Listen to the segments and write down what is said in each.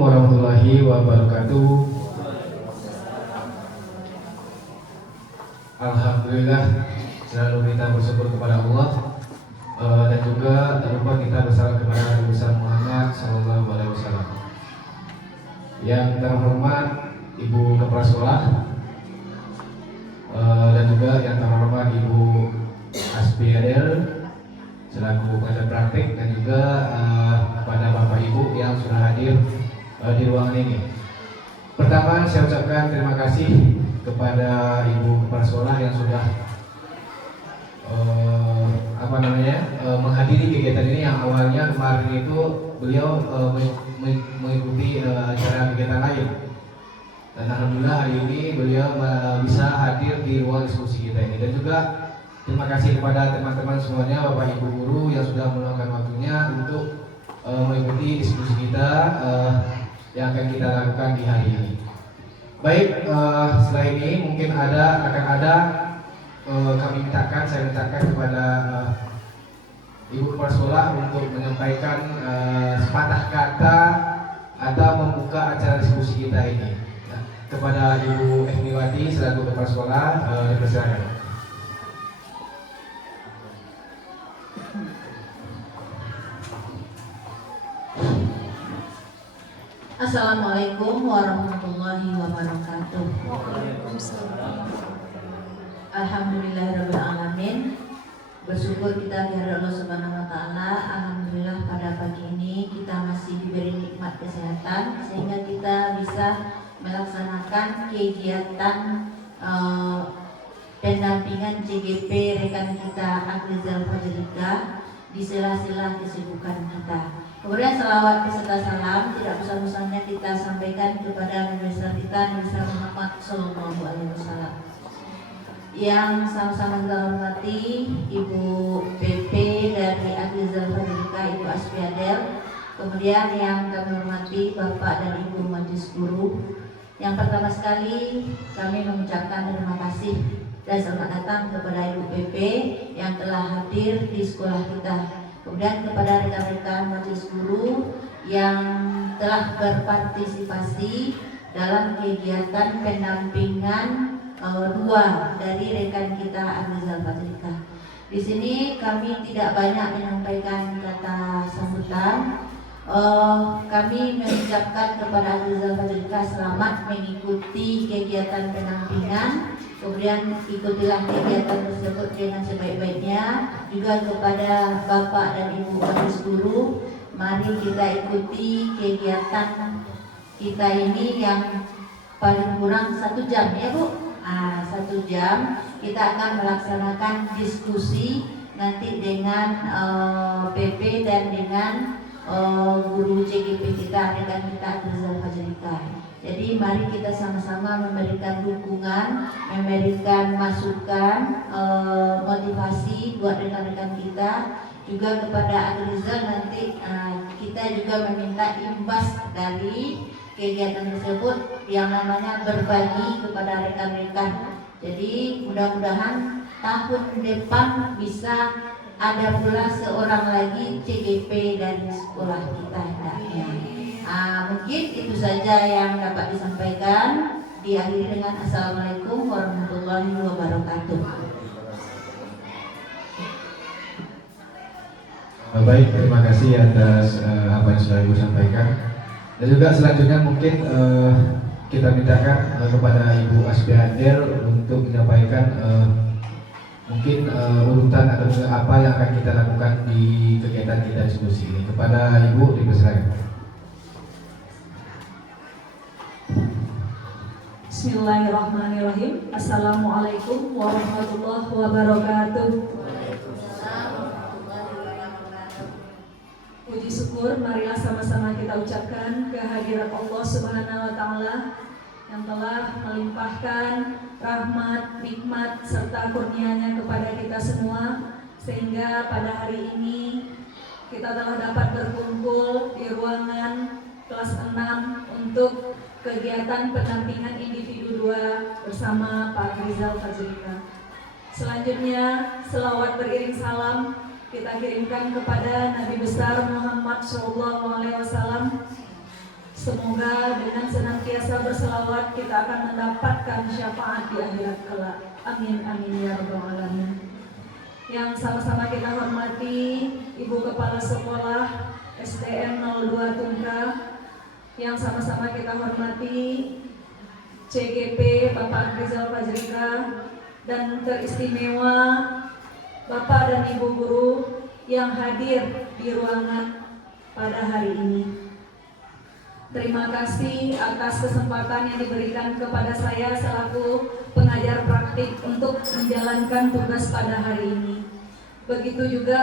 warahmatullahi wabarakatuh. Alhamdulillah, selalu kita bersyukur kepada Allah, dan juga tak lupa kita bersalam kepada Nabi besar Muhammad SAW. Yang terhormat Ibu Kepala Sekolah, dan juga yang terhormat Ibu Aspi Adel selaku pengajar praktik, dan juga kepada Bapak Ibu yang sudah hadir di ruangan ini. Pertama, saya ucapkan terima kasih kepada Ibu Kepala Sekolah yang sudah menghadiri kegiatan ini, yang awalnya kemarin itu beliau mengikuti acara kegiatan lain, dan alhamdulillah hari ini beliau bisa hadir di ruang diskusi kita ini. Dan juga terima kasih kepada teman-teman semuanya, Bapak Ibu guru yang sudah meluangkan waktunya untuk mengikuti diskusi kita yang akan kita lakukan di hari ini. Baik, setelah ini mungkin akan ada saya mintakan kepada Ibu Kepala Sekolah untuk menyampaikan sepatah kata atau membuka acara diskusi kita ini. Kepada Ibu Ehmiwati selaku Kepala Sekolah, dipersilakan. Assalamualaikum warahmatullahi wabarakatuh. Alhamdulillahirabbil alamin. Bersyukur kita kepada Allah Subhanahu wa taala. Alhamdulillah pada pagi ini kita masih diberi nikmat kesehatan sehingga kita bisa melaksanakan kegiatan pendampingan CGP rekan kita Agrizal Fajrika di sela-sela kesibukan kita. Kemudian selawat beserta salam tidak usah-usahnya kita sampaikan kepada Nabi besar kita Nabi besar Muhammad Sallallahu Alaihi Wasallam. Yang sama-sama kita hormati Ibu PP dari Agrizal Fajrika, Ibu Asfi Adel. Kemudian yang kami hormati Bapak dan Ibu Majelis Guru. Yang pertama sekali kami mengucapkan terima kasih dan selamat datang kepada Ibu PP yang telah hadir di sekolah kita. Kemudian kepada rekan-rekan majelis guru yang telah berpartisipasi dalam kegiatan pendampingan dua dari rekan kita Agrizal Fajrika. Di sini kami tidak banyak menyampaikan kata sambutan. Kami mengucapkan kepada Agrizal Fajrika selamat mengikuti kegiatan pendampingan. Kemudian ikutilah kegiatan tersebut dengan sebaik-baiknya. Juga kepada Bapak dan Ibu Majelis Guru, mari kita ikuti kegiatan kita ini yang paling kurang 1 jam ya Bu. 1 jam kita akan melaksanakan diskusi nanti dengan PP dan dengan guru CGP kita, rekan kita Agrizal Fajrika. Jadi mari kita sama-sama memberikan dukungan, memberikan masukan, motivasi buat rekan-rekan kita. Juga kepada Agrizal nanti kita juga meminta imbas dari kegiatan tersebut yang namanya berbagi kepada rekan-rekan. Jadi mudah-mudahan tahun depan bisa ada pula seorang lagi CGP dari sekolah kita. Mungkin itu saja yang dapat disampaikan. Diakhiri dengan Assalamualaikum warahmatullahi wabarakatuh. Baik, terima kasih atas apa yang sudah Ibu sampaikan. Dan juga selanjutnya mungkin kita mintakan kepada Ibu Asbi Adel untuk menyampaikan mungkin urutan atau apa yang akan kita lakukan di kegiatan kita diskusi ini. Kepada Ibu, dipersilakan. Bismillahirrahmanirrahim. Assalamualaikum warahmatullahi wabarakatuh. Puji syukur marilah sama-sama kita ucapkan kehadirat Allah Subhanahu wa taala yang telah melimpahkan rahmat, nikmat serta kurnia-Nya kepada kita semua, sehingga pada hari ini kita telah dapat berkumpul di ruangan kelas 6 untuk kegiatan pendampingan individu 2 bersama Pak Agrizal Fajrika. Selanjutnya, selawat beriring salam kita kirimkan kepada Nabi besar Muhammad SAW. Semoga dengan senantiasa berselawat kita akan mendapatkan syafaat di akhirat kelak. Amin amin ya rabbal alamin. Yang sama-sama kita hormati Ibu Kepala Sekolah STM 02 Tungka, yang sama-sama kita hormati CGP Bapak Rizal Fajrika, dan teristimewa Bapak dan Ibu guru yang hadir di ruangan pada hari ini. Terima kasih atas kesempatan yang diberikan kepada saya selaku pengajar praktik untuk menjalankan tugas pada hari ini. Begitu juga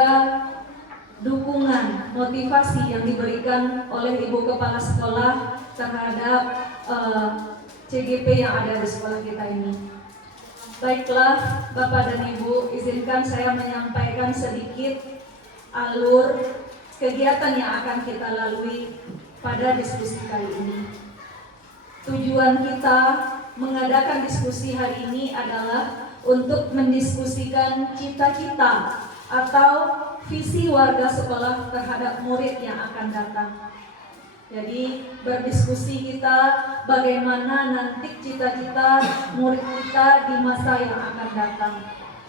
dukungan, motivasi yang diberikan oleh Ibu Kepala Sekolah terhadap CGP yang ada di sekolah kita ini. Baiklah Bapak dan Ibu, izinkan saya menyampaikan sedikit alur kegiatan yang akan kita lalui pada diskusi kali ini. Tujuan kita mengadakan diskusi hari ini adalah untuk mendiskusikan cita-cita atau visi warga sekolah terhadap murid yang akan datang. Jadi berdiskusi kita bagaimana nanti cita-cita murid kita di masa yang akan datang,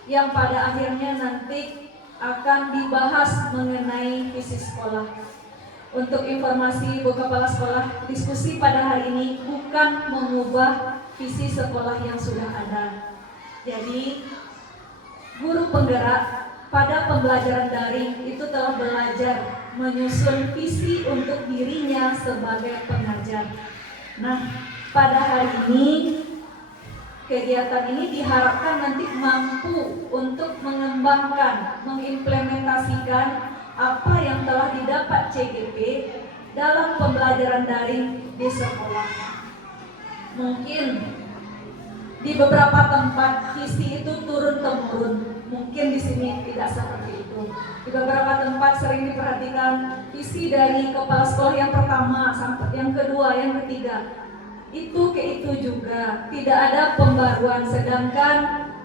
yang pada akhirnya nanti akan dibahas mengenai visi sekolah. Untuk informasi Ibu Kepala Sekolah, diskusi pada hari ini bukan mengubah visi sekolah yang sudah ada. Jadi guru penggerak pada pembelajaran daring itu telah belajar menyusun visi untuk dirinya sebagai pengajar. Nah, pada hari ini kegiatan ini diharapkan nanti mampu untuk mengembangkan, mengimplementasikan apa yang telah didapat CGP dalam pembelajaran daring di sekolah. Mungkin di beberapa tempat visi itu turun-temurun, mungkin di sini tidak seperti itu. Di beberapa tempat sering diperhatikan visi dari kepala sekolah yang pertama sampai yang kedua, yang ketiga. Itu ke itu juga, tidak ada pembaruan, sedangkan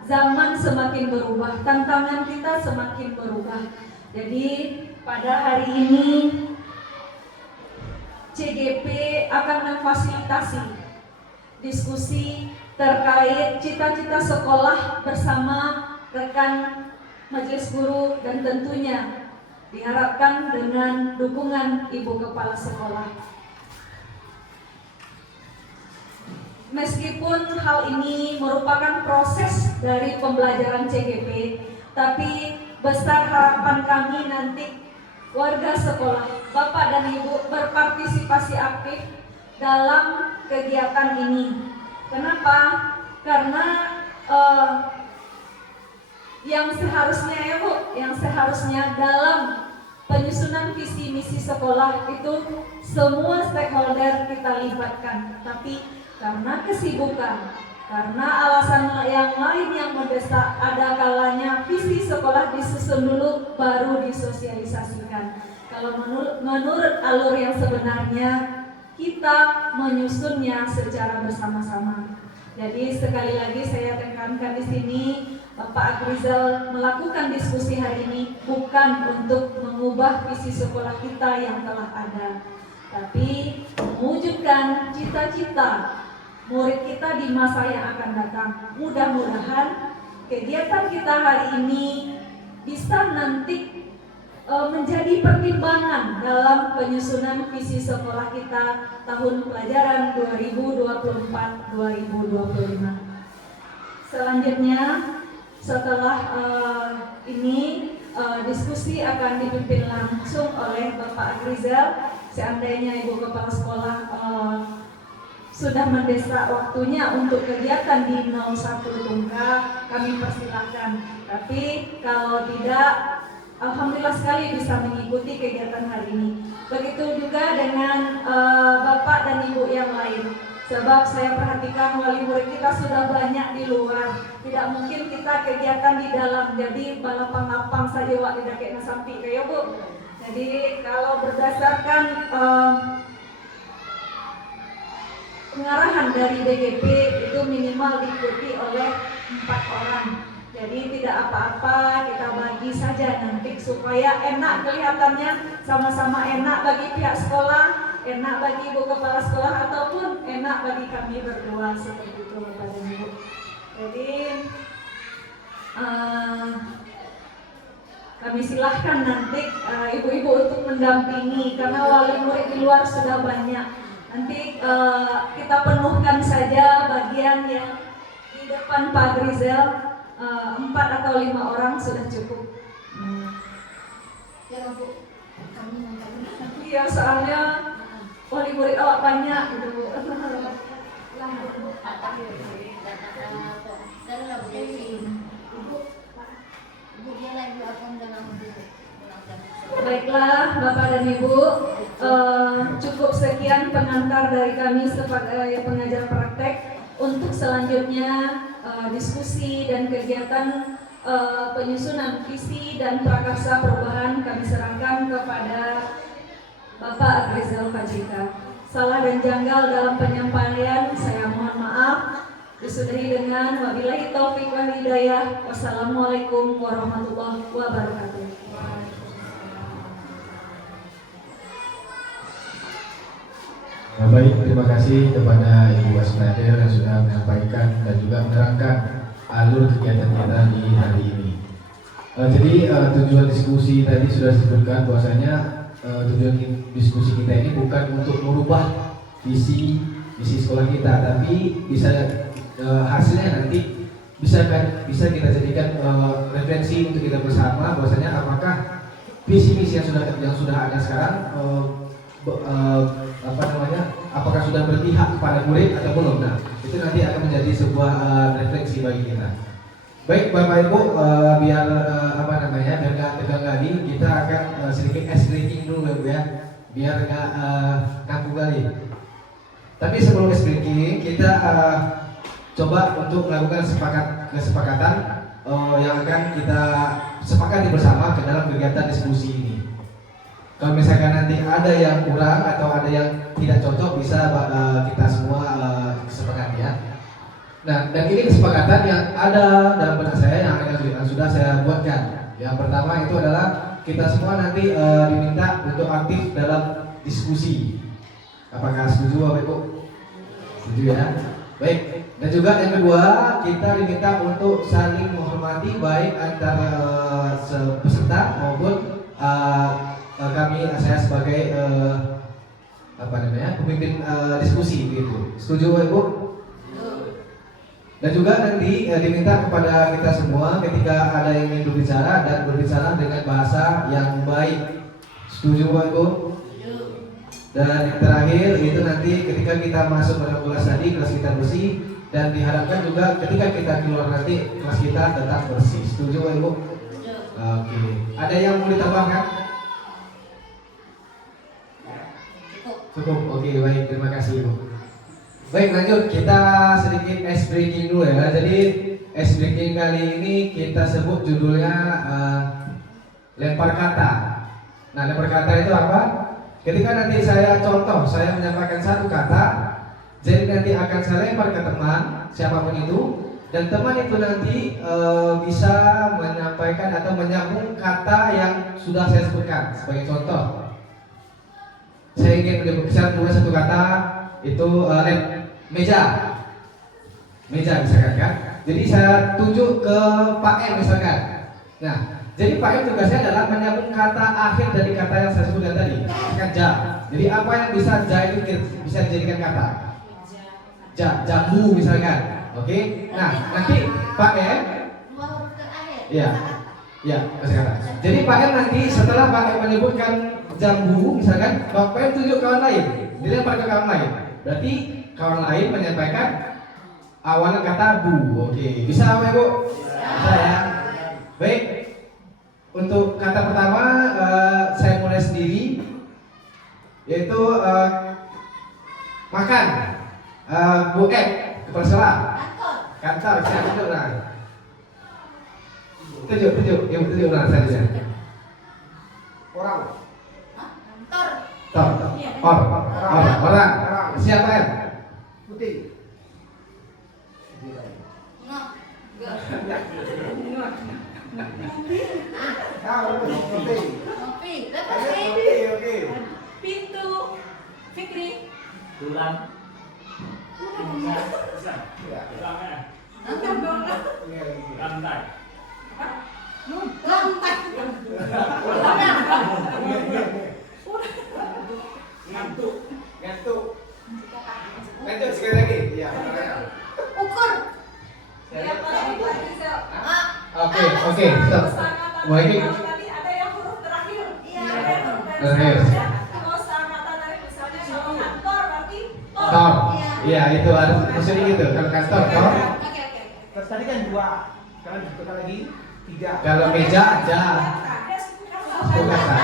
zaman semakin berubah, tantangan kita semakin berubah. Jadi pada hari ini CGP akan memfasilitasi diskusi terkait cita-cita sekolah bersama rekan majelis guru, dan tentunya diharapkan dengan dukungan Ibu Kepala Sekolah. Meskipun hal ini merupakan proses dari pembelajaran CGP, tapi besar harapan kami nanti warga sekolah, Bapak dan Ibu berpartisipasi aktif dalam kegiatan ini. Kenapa? Karena yang seharusnya dalam penyusunan visi misi sekolah itu semua stakeholder kita libatkan, tapi karena kesibukan, karena alasan yang lain yang mendesak, ada kalanya visi sekolah disusun dulu baru disosialisasikan. Kalau menurut alur yang sebenarnya kita menyusunnya secara bersama-sama. Jadi sekali lagi saya tekankan di sini, Bapak Rizal melakukan diskusi hari ini bukan untuk mengubah visi sekolah kita yang telah ada, tapi mewujudkan cita-cita murid kita di masa yang akan datang. Mudah-mudahan kegiatan kita hari ini bisa nanti menjadi pertimbangan dalam penyusunan visi sekolah kita tahun pelajaran 2024-2025. Selanjutnya setelah ini diskusi akan dipimpin langsung oleh Bapak Rizal. Seandainya Ibu Kepala Sekolah sudah mendesak waktunya untuk kegiatan di 01 Tungka, kami persilahkan. Tapi kalau tidak, alhamdulillah sekali bisa mengikuti kegiatan hari ini. Begitu juga dengan Bapak dan Ibu yang lain. Sebab saya perhatikan wali murid kita sudah banyak di luar. Tidak mungkin kita kegiatan di dalam. Jadi balapang-lapang saja wak tidak kena sampai kayak Bu. Jadi kalau berdasarkan pengarahan dari DGP itu minimal diikuti oleh 4 orang. Jadi tidak apa-apa, kita bagi saja nanti supaya enak kelihatannya, sama-sama enak bagi pihak sekolah, enak bagi ibu kepala sekolah ataupun enak bagi kami berdua seperti itu Bapak dan Ibu. Jadi kami silahkan nanti ibu-ibu untuk mendampingi karena wali murid di luar sudah banyak. Nanti kita penuhkan saja bagian yang di depan Pak Grizel, 4 atau 5 orang sudah cukup. Ya Bu, kami nonton. Iya, soalnya wali murid awak banyak gitu. Baiklah Bapak dan Ibu, cukup sekian pengantar dari kami sebagai pengajar praktek. Untuk selanjutnya diskusi dan kegiatan penyusunan visi dan prakarsa perubahan kami serahkan kepada Bapak Rizal Fajika. Salah dan janggal dalam penyampaian saya mohon maaf. Disudahi dengan wabillahi taufiq wal hidayah. Wassalamualaikum warahmatullahi wabarakatuh. Baik, terima kasih kepada Ibu Asnader yang sudah menyampaikan dan juga menerangkan alur kegiatan kita di hari ini. Jadi tujuan diskusi tadi sudah disebutkan bahwasanya tujuan diskusi kita ini bukan untuk merubah visi sekolah kita, tapi bisa hasilnya nanti bisa kita jadikan referensi untuk kita bersama bahwasanya apakah visi misi yang sudah ada sekarang apakah sudah berpihak kepada murid atau belum. Nah, itu nanti akan menjadi sebuah refleksi bagi kita. Baik Bapak Ibu, biar nggak tegang lagi, kita akan sedikit ice breaking dulu ya Bu ya, biar nggak kaku kali. Tapi sebelum ice breaking, kita coba untuk melakukan kesepakatan yang akan kita sepakati bersama ke dalam kegiatan diskusi ini. Kalau misalkan nanti ada yang kurang atau ada yang tidak cocok, bisa kita semua kesepakati ya. Nah, dan ini kesepakatan yang ada dalam benak saya yang sudah saya buatkan. Yang pertama itu adalah kita semua nanti diminta untuk aktif dalam diskusi. Apakah setuju Bapak Ibu? Setuju ya? Baik. Dan juga yang kedua, kita diminta untuk saling menghormati baik antara peserta maupun saya sebagai pemimpin diskusi gitu. Setuju Bapak Ibu? Dan juga nanti diminta kepada kita semua ketika ada yang ingin berbicara dan berbicara dengan bahasa yang baik. Setuju Bapak Ibu? Dan yang terakhir itu nanti ketika kita masuk pada kelas tadi, kelas kita bersih, dan diharapkan juga ketika kita keluar nanti kelas kita tetap bersih. Setuju Bapak Ibu? Oke. Ada yang mau ditambahkan? Cukup. Oke, baik, terima kasih Ibu. Baik, lanjut, kita sedikit ice breaking dulu ya. Jadi ice breaking kali ini kita sebut judulnya lempar kata. Nah, lempar kata itu apa? Ketika nanti saya menyampaikan satu kata, jadi nanti akan saya lempar ke teman siapapun itu, dan teman itu nanti bisa menyampaikan atau menyambung kata yang sudah saya sebutkan. Sebagai contoh, saya ingin menyebutkan satu kata itu meja misalkan kan. Jadi saya tunjuk ke Pak M misalkan. Nah, jadi Pak M tugasnya adalah menyambung kata akhir dari kata yang saya sebutkan tadi, misalkan ja. Jadi apa yang bisa ja itu bisa dijadikan kata? Jambu misalkan. Oke. Nah, nanti Pak M Iya, masih kata. Jadi Pak M nanti setelah Pak M menyebutkan jambu misalkan, Pak M tunjuk kawan lain, dilempar ke kawan lain. Berarti kawan lain menyampaikan awalnya kata bu. Oke, bisa Bapak Ibu? Bisa ya. Baik. Untuk kata pertama saya mulai sendiri, yaitu makan. Bu M, kepala sekolah. Kantor, saya tunjuk lah. Tunjuk lah saja. Orang. Siapa M? Putih. Pintu. Islam. Lantai. Ngantuk. Lanjut sekali lagi. Iya. Ukur. Oke, stop. Mulai lagi. Tadi ada yang huruf terakhir. Iya. Terakhir. Kosakata dari misalnya kalau kantor berarti Tor. Iya, itu harus maksudnya gitu. Kalau kantor, tor. Terus tadi kan 2, sekarang ditukar lagi 3. Kalau meja, ja. Suku kata.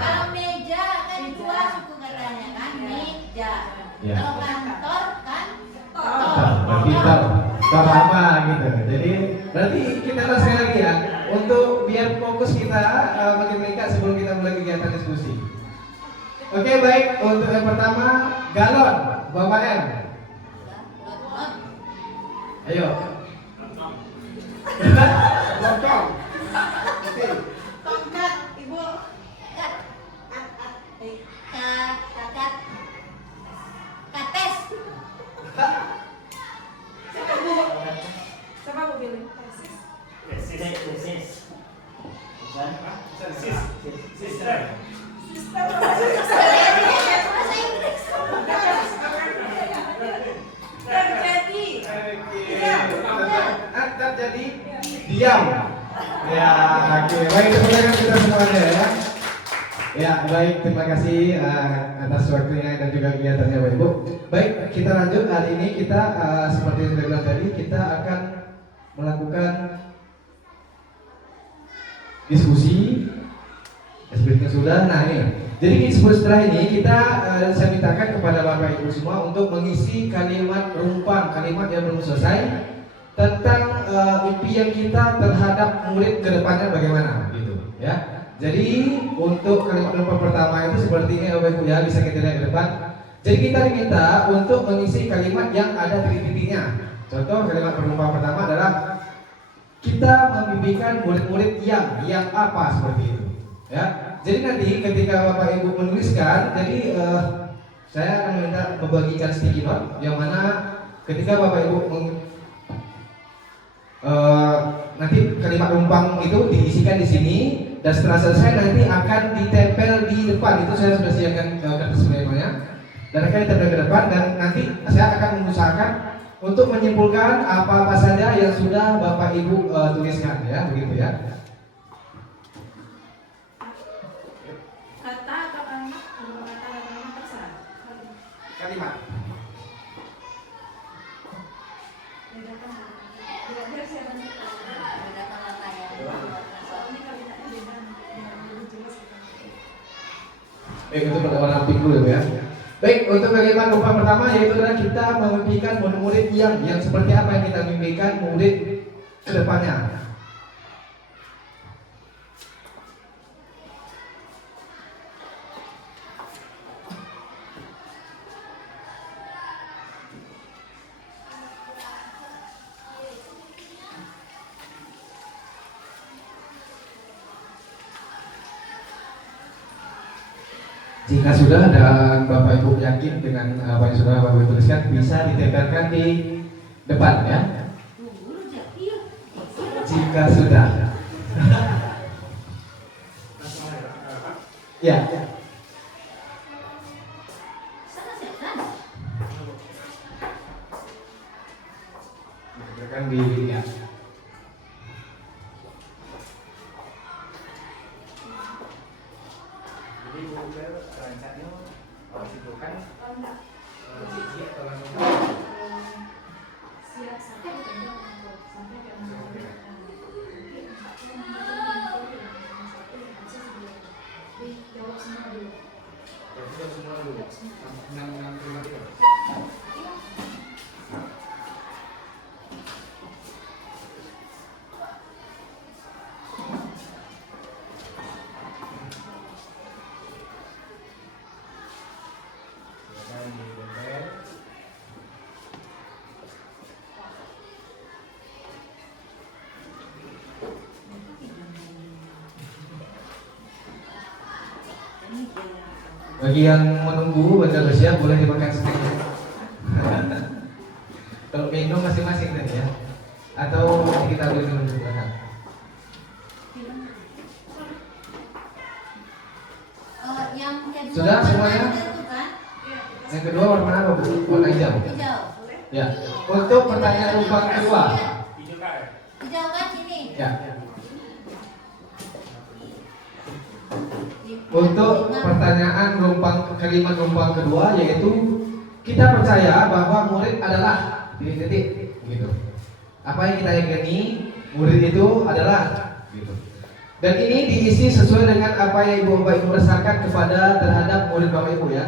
Kalau meja kan 2 suku katanya kan, meja. Iya. Kalau kantor kan Berarti tor apa gitu. Jadi berarti kita tes sekali lagi ya. Untuk biar fokus kita makin meningkat sebelum kita mulai kegiatan diskusi. Oke, baik. Untuk yang pertama, galon. Bapak M. Ayo. Lontong. tongkat, Ibu. Kat. Kakat. Kates. Siapa mau pilih? Tesis. Sister. Bahasa Inggris. Terjadi. Terjadi diam. Ya, oke. Baik, teman-teman kita semuanya ya. Ya, baik. Terima kasih atas waktunya dan juga kegiatannya, Bapak Ibu. Baik, kita lanjut. Hari ini kita seperti yang sudah bilang tadi, kita akan melakukan diskusi. Seperti sudah. Nah ini. Jadi setelah ini kita saya mintakan kepada Bapak Ibu semua untuk mengisi kalimat rumpang, kalimat yang belum selesai tentang impian kita terhadap murid kedepannya bagaimana, gitu ya. Jadi untuk kalimat rumpang pertama itu seperti ini, Bapak Ibu ya, bisa kita lihat ke depan. Jadi kita diminta untuk mengisi kalimat yang ada titik-titiknya. Contoh kalimat rumpang pertama adalah kita membimbingkan murid-murid yang apa, seperti itu ya. Jadi nanti ketika Bapak Ibu menuliskan, jadi saya akan meminta membagikan sticky note yang mana ketika Bapak Ibu nanti kalimat rumpang itu diisikan di sini dan setelah selesai nanti akan ditempel di depan. Itu saya sudah siapkan kertas memo-nya dan akan ditempel ke depan dan nanti saya akan mengusahakan untuk menyimpulkan apa-apa saja yang sudah Bapak Ibu tuliskan ya, begitu ya. Kata atau kalimat? Kata atau kalimat terserah. Kalimat. Biar siapa nih? Bedakan apa ya? Soalnya kalimatnya beda dengan lebih jelas. Baik, untuk warna pink dulu ya. Baik, untuk kalimat rumpang pertama yaitu adalah kita memimpikan murid-murid yang seperti apa yang kita mimpikan murid kedepannya. Jika sudah dan Bapak Ibu yakin dengan apa yang sudah Bapak Ibu tuliskan, bisa ditempelkan di depan ya. Jika sudah. Ya. Ditempelkan di ya. Jadi Google rancangnya simpulkan sisi atau langsung Siap sampai ke jawab semua dulu. semua dulu. 6 Bagi yang menunggu baca bersiap boleh dimakan snack. masing-masing tadi ya? Atau kita beli dulu di belakang? Yang kedua Sudah warna semuanya? itu kan? Yang kedua warna apa Bu? Warna hijau. Hijau. Ya. Untuk pertanyaan rumpang kedua. Hijau karet. Hijau kan ini? Ya. Untuk pertanyaan kalimat rumpang kedua yaitu kita percaya bahwa murid adalah titik-titik gitu. Apa yang kita yakini murid itu adalah gitu. Dan ini diisi sesuai dengan apa yang Bapak Ibu rasakan kepada terhadap murid Bapak Ibu ya.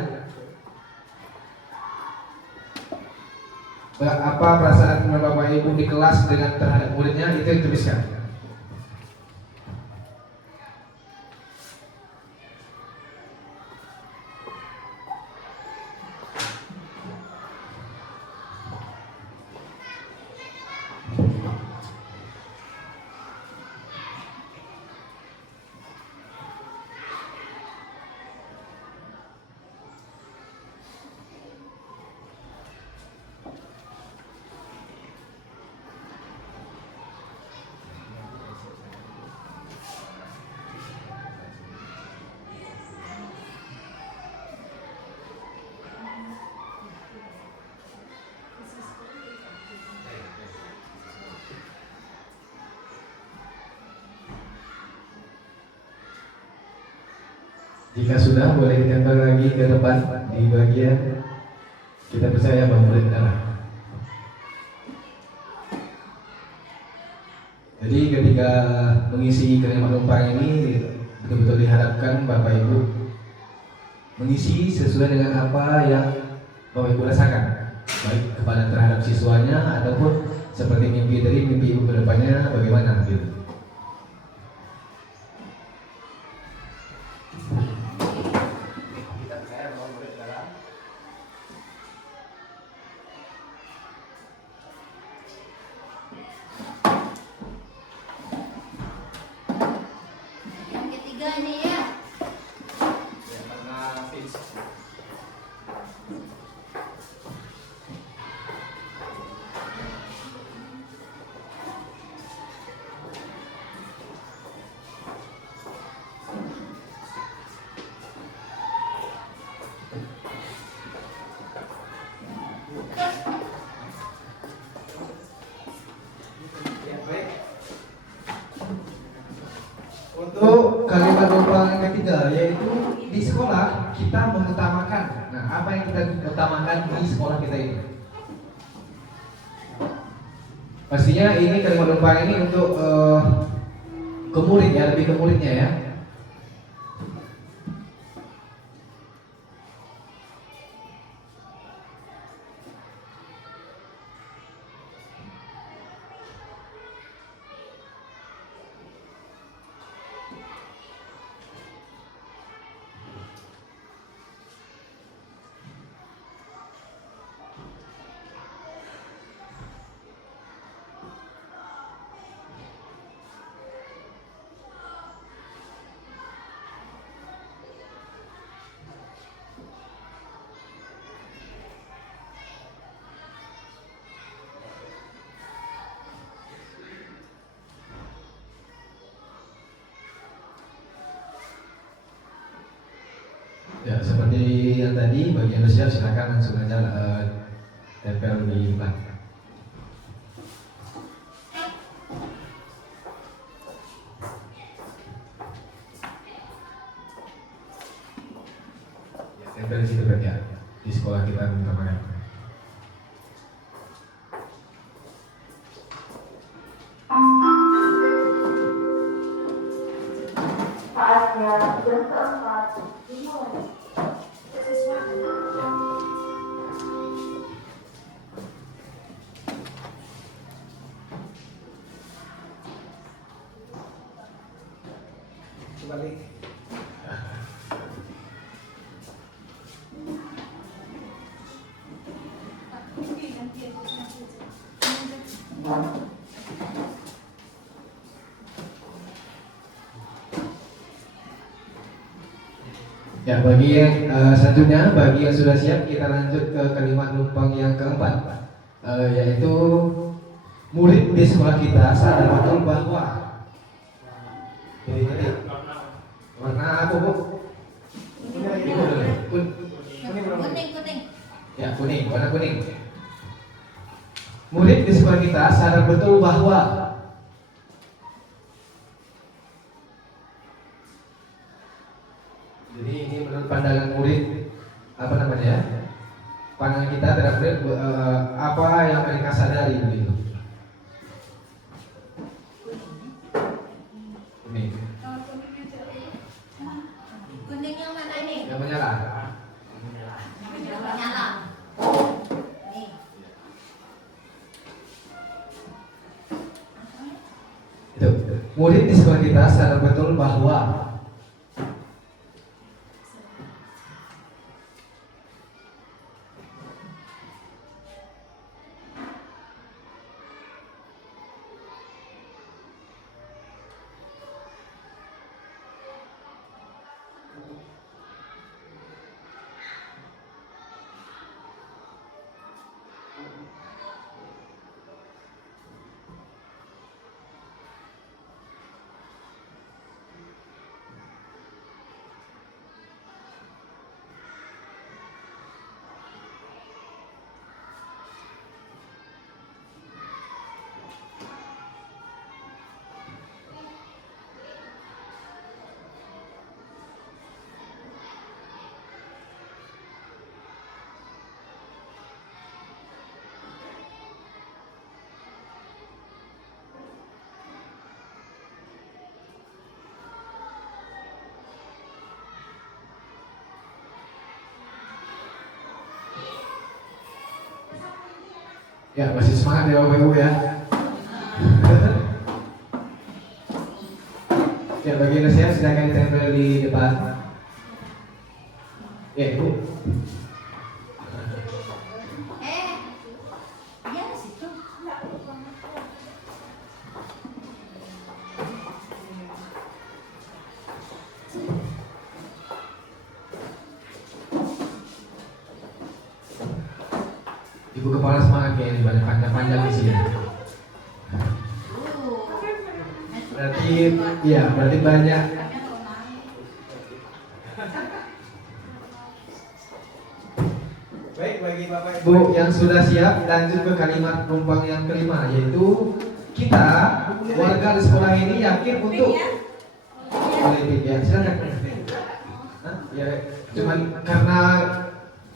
Apa perasaan Bapak Ibu di kelas dengan terhadap muridnya itu yang tuliskan. Jika sudah, boleh ditempel lagi ke depan di bagian kita percaya bahwa murid adalah. Jadi ketika mengisi kalimat rumpang ini betul-betul diharapkan Bapak Ibu mengisi sesuai dengan apa yang Bapak Ibu rasakan, baik kepada terhadap siswanya ataupun seperti mimpi Ibu ke depannya bagaimana gitu. Yang ketiga ini ya. Untuk kalimat rumpang yang ketiga yaitu di sekolah kita mengutamakan. Nah, apa yang kita utamakan di sekolah kita ini? Pastinya ini kalimat rumpang ini untuk ke murid ya, lebih ke muridnya ya. Ya, seperti yang tadi, bagi yang siap silakan langsung aja tempel di belakang. Ya, tempel di situ berarti ya, di sekolah kita utamakan. Balik. Ya, bagi yang selanjutnya, bagi yang sudah siap, kita lanjut ke kalimat numpang yang keempat, yaitu murid di sekolah kita sadar betul bahwa jadi warna apa bu? Kuning. Ya kuning, warna kuning. Murid di sekolah kita sadar betul bahwa jadi ini menurut pandangan murid apa namanya? Pandangan kita terhadap murid apa yang mereka sadari begitu. Kuning. Kuning yang mana ini? Yang menyala. Yang menyala. Nih. Itu. Murid di sekolah kita sadar betul bahwa ya masih semangat ya Bapak Ibu ya. Ya bagi yang siap silakan ditempel di depan. Ya Ibu. Dia di situ. Ibu kepala semangat ya, ini banyak panjang-panjang di sini. Berarti, ya berarti banyak. Baik bagi Bapak Ibu yang sudah siap, lanjut ke kalimat penumpang yang kelima, yaitu kita warga di sekolah ini yakin untuk politik ya. Silakan. Hah? Ya, cuman karena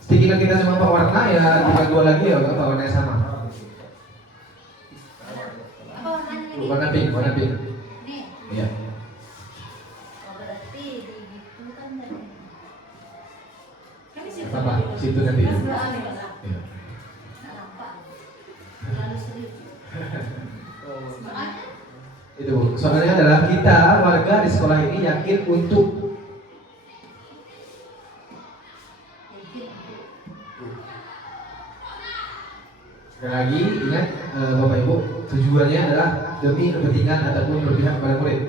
stikinan kita cuma Pak warna ya tinggal dua lagi ya Pak warna yang sama. Apa warnanya lagi? Warna pink, warna pink. Nih. Iya. Oh, berarti gitu kan dari. Kan di situ. Apa? Situ nanti. Iya. Iya. Nggak nampak. Terlalu serius. Makanya Itu soalnya adalah kita warga di sekolah ini yakin untuk sekali lagi ingat Bapak Ibu tujuannya adalah demi kepentingan ataupun berpihak kepada murid.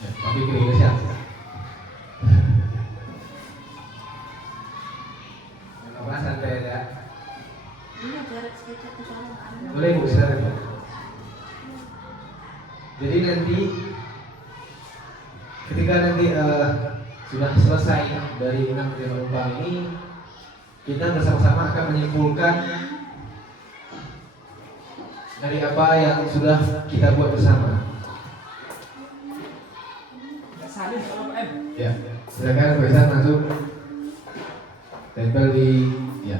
Ya, tapi kita siap. Apa santai aja. ini jarak sekitar ke sana. Boleh Bu, silakan. Jadi nanti ketika nanti sudah selesai dari 6 penumpang ini, kita bersama-sama akan menyimpulkan dari apa yang sudah kita buat bersama. Salin kalau M. Ya, silakan Bu Ihsan langsung tempel di ya.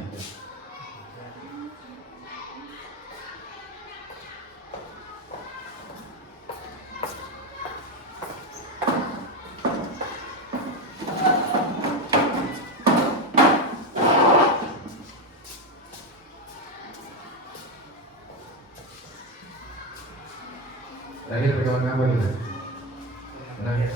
Terakhir perkawan apa gitu? Tenang ya.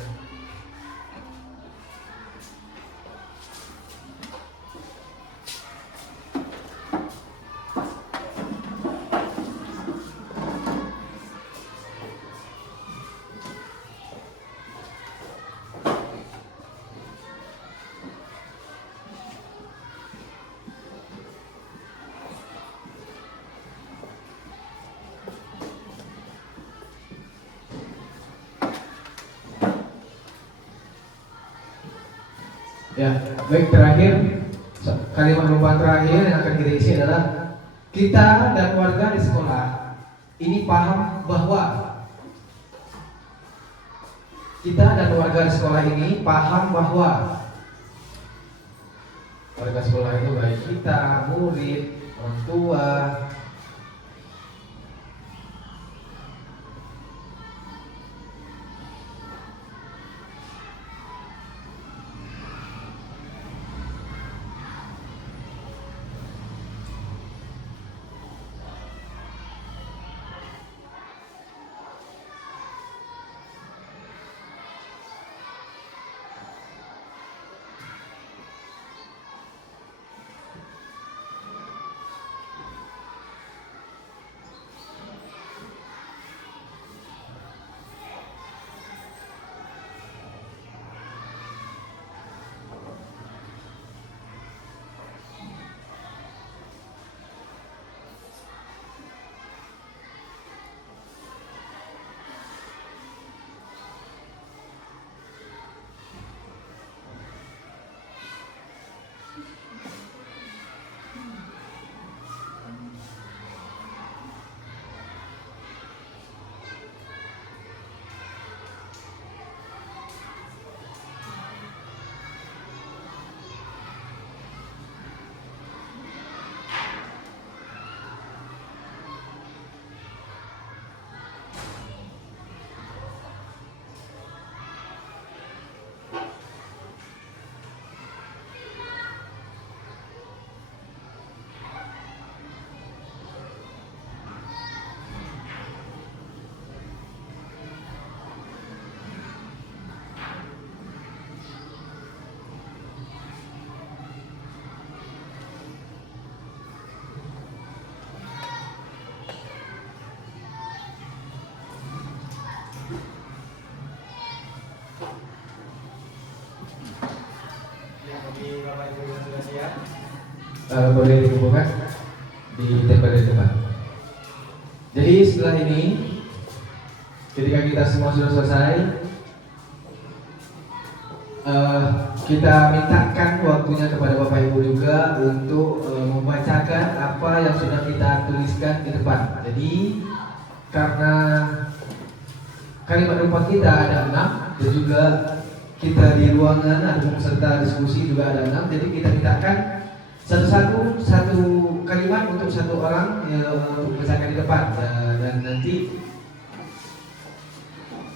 Ya, baik, terakhir kalimat penutupan terakhir yang akan kita isi adalah kita dan warga di sekolah ini paham bahwa warga sekolah itu baik kita, murid, orang tua, boleh dikumpulkan di tempel di depan. Jadi setelah ini, ketika kita semua sudah selesai, kita mintakan waktunya kepada Bapak Ibu juga untuk membacakan apa yang sudah kita tuliskan di depan. Jadi karena kalimat empat kita ada 6 dan juga kita di ruangan ada peserta diskusi juga ada 6, jadi kita mintakan satu kalimat untuk satu orang untuk membacakan di depan, dan nanti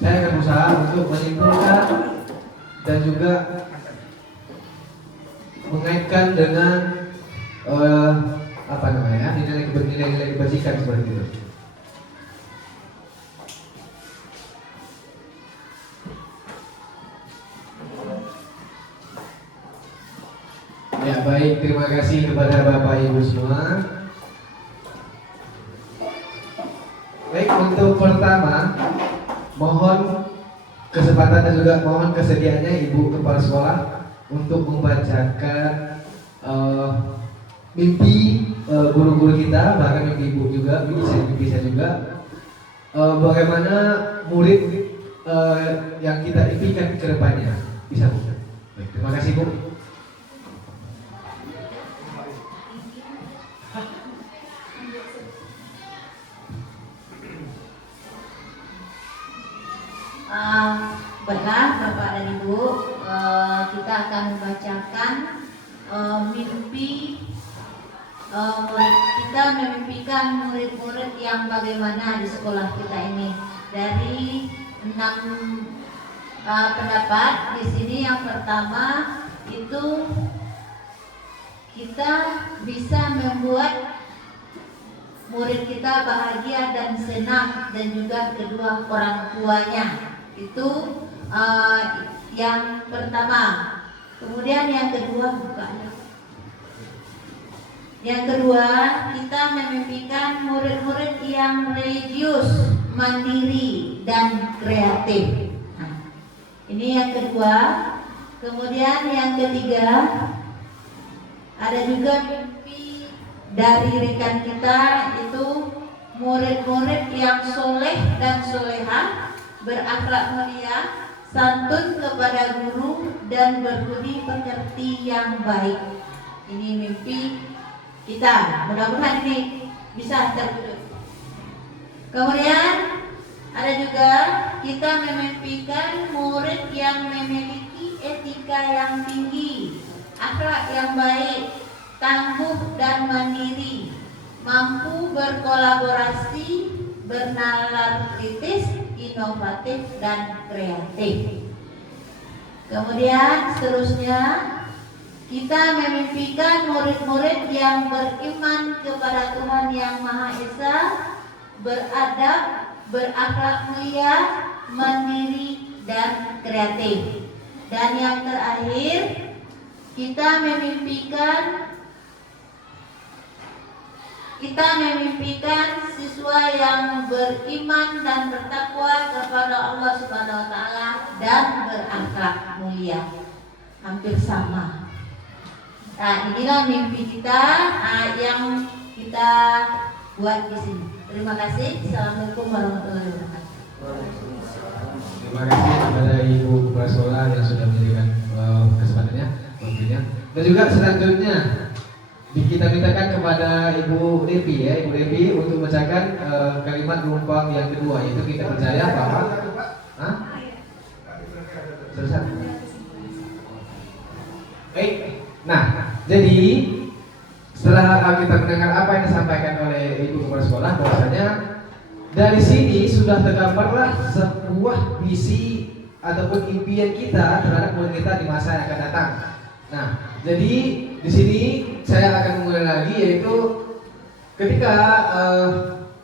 saya akan berusaha untuk menyimpulkan dan juga mengaitkan dengan nilai kebajikan seperti itu. Ya, baik, terima kasih kepada Bapak Ibu semua. Baik, untuk pertama mohon kesempatan dan juga mohon kesediaannya Ibu Kepala Sekolah untuk membacakan mimpi guru-guru kita, bahkan mimpi Ibu juga, mimpi saya juga, bagaimana murid yang kita impikan ke depannya. Bisa Bu? Baik, terima kasih Bu. Baiklah Bapak dan Ibu, mimpi kita memimpikan murid-murid yang bagaimana di sekolah kita ini. Dari 6 pendapat di sini, yang pertama itu kita bisa membuat murid kita bahagia dan senang, dan juga kedua orang tuanya. Itu yang pertama. Kemudian yang kedua, yang kedua, kita memimpikan murid-murid yang religius, mandiri, dan kreatif. Nah, ini yang kedua. Kemudian yang ketiga, ada juga mimpi dari rekan kita, itu murid-murid yang soleh dan solehah, berakhlak mulia, santun kepada guru, dan berbudi pekerti yang baik. Ini mimpi kita, mudah-mudahan ini bisa terwujud. Kemudian ada juga kita memimpikan murid yang memiliki etika yang tinggi, akhlak yang baik, tangguh dan mandiri, mampu berkolaborasi, bernalar kritis, inovatif, dan kreatif. Kemudian seterusnya, kita memimpikan murid-murid yang beriman kepada Tuhan Yang Maha Esa, beradab, berakhlak mulia, mandiri, dan kreatif. Dan yang terakhir, kita memimpikan siswa yang beriman dan bertakwa kepada Allah Subhanahu wa taala dan berakhlak mulia. Hampir sama. Nah, inilah mimpi kita yang kita buat di sini. Terima kasih. Assalamualaikum warahmatullahi wabarakatuh. Terima kasih kepada Ibu Kepala Sekolah yang sudah memberikan kesempatannya, waktunya. Dan juga selanjutnya kita mintakan kepada Ibu Devi, ya, Ibu Devi untuk membacakan kalimat penumpang yang kedua, yaitu kita percaya bahwa selesai. Baik. Nah, jadi setelah kita mendengar apa yang disampaikan oleh Ibu Kepala Sekolah, bahwasanya dari sini sudah tergambarlah sebuah visi ataupun impian kita terhadap murid kita di masa yang akan datang. Nah, jadi di sini saya akan mulai lagi, yaitu ketika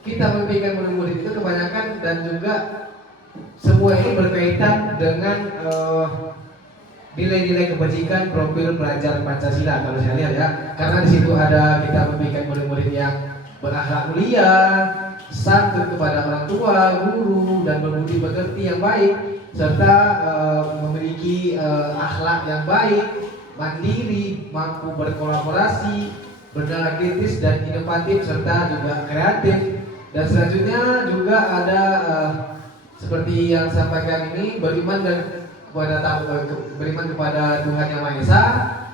kita memimpikan murid-murid itu kebanyakan dan juga semua ini berkaitan dengan nilai-nilai kebajikan, profil pelajar Pancasila kalau saya lihat, ya. Karena di situ ada kita memimpikan murid-murid yang berakhlak mulia, santun kepada orang tua, guru, dan berbudi pekerti yang baik, serta memiliki akhlak yang baik, mandiri, mampu berkolaborasi, bernalar kritis dan inovatif, serta juga kreatif. Dan selanjutnya juga ada seperti yang sampaikan ini, beriman kepada Tuhan Yang Maha Esa,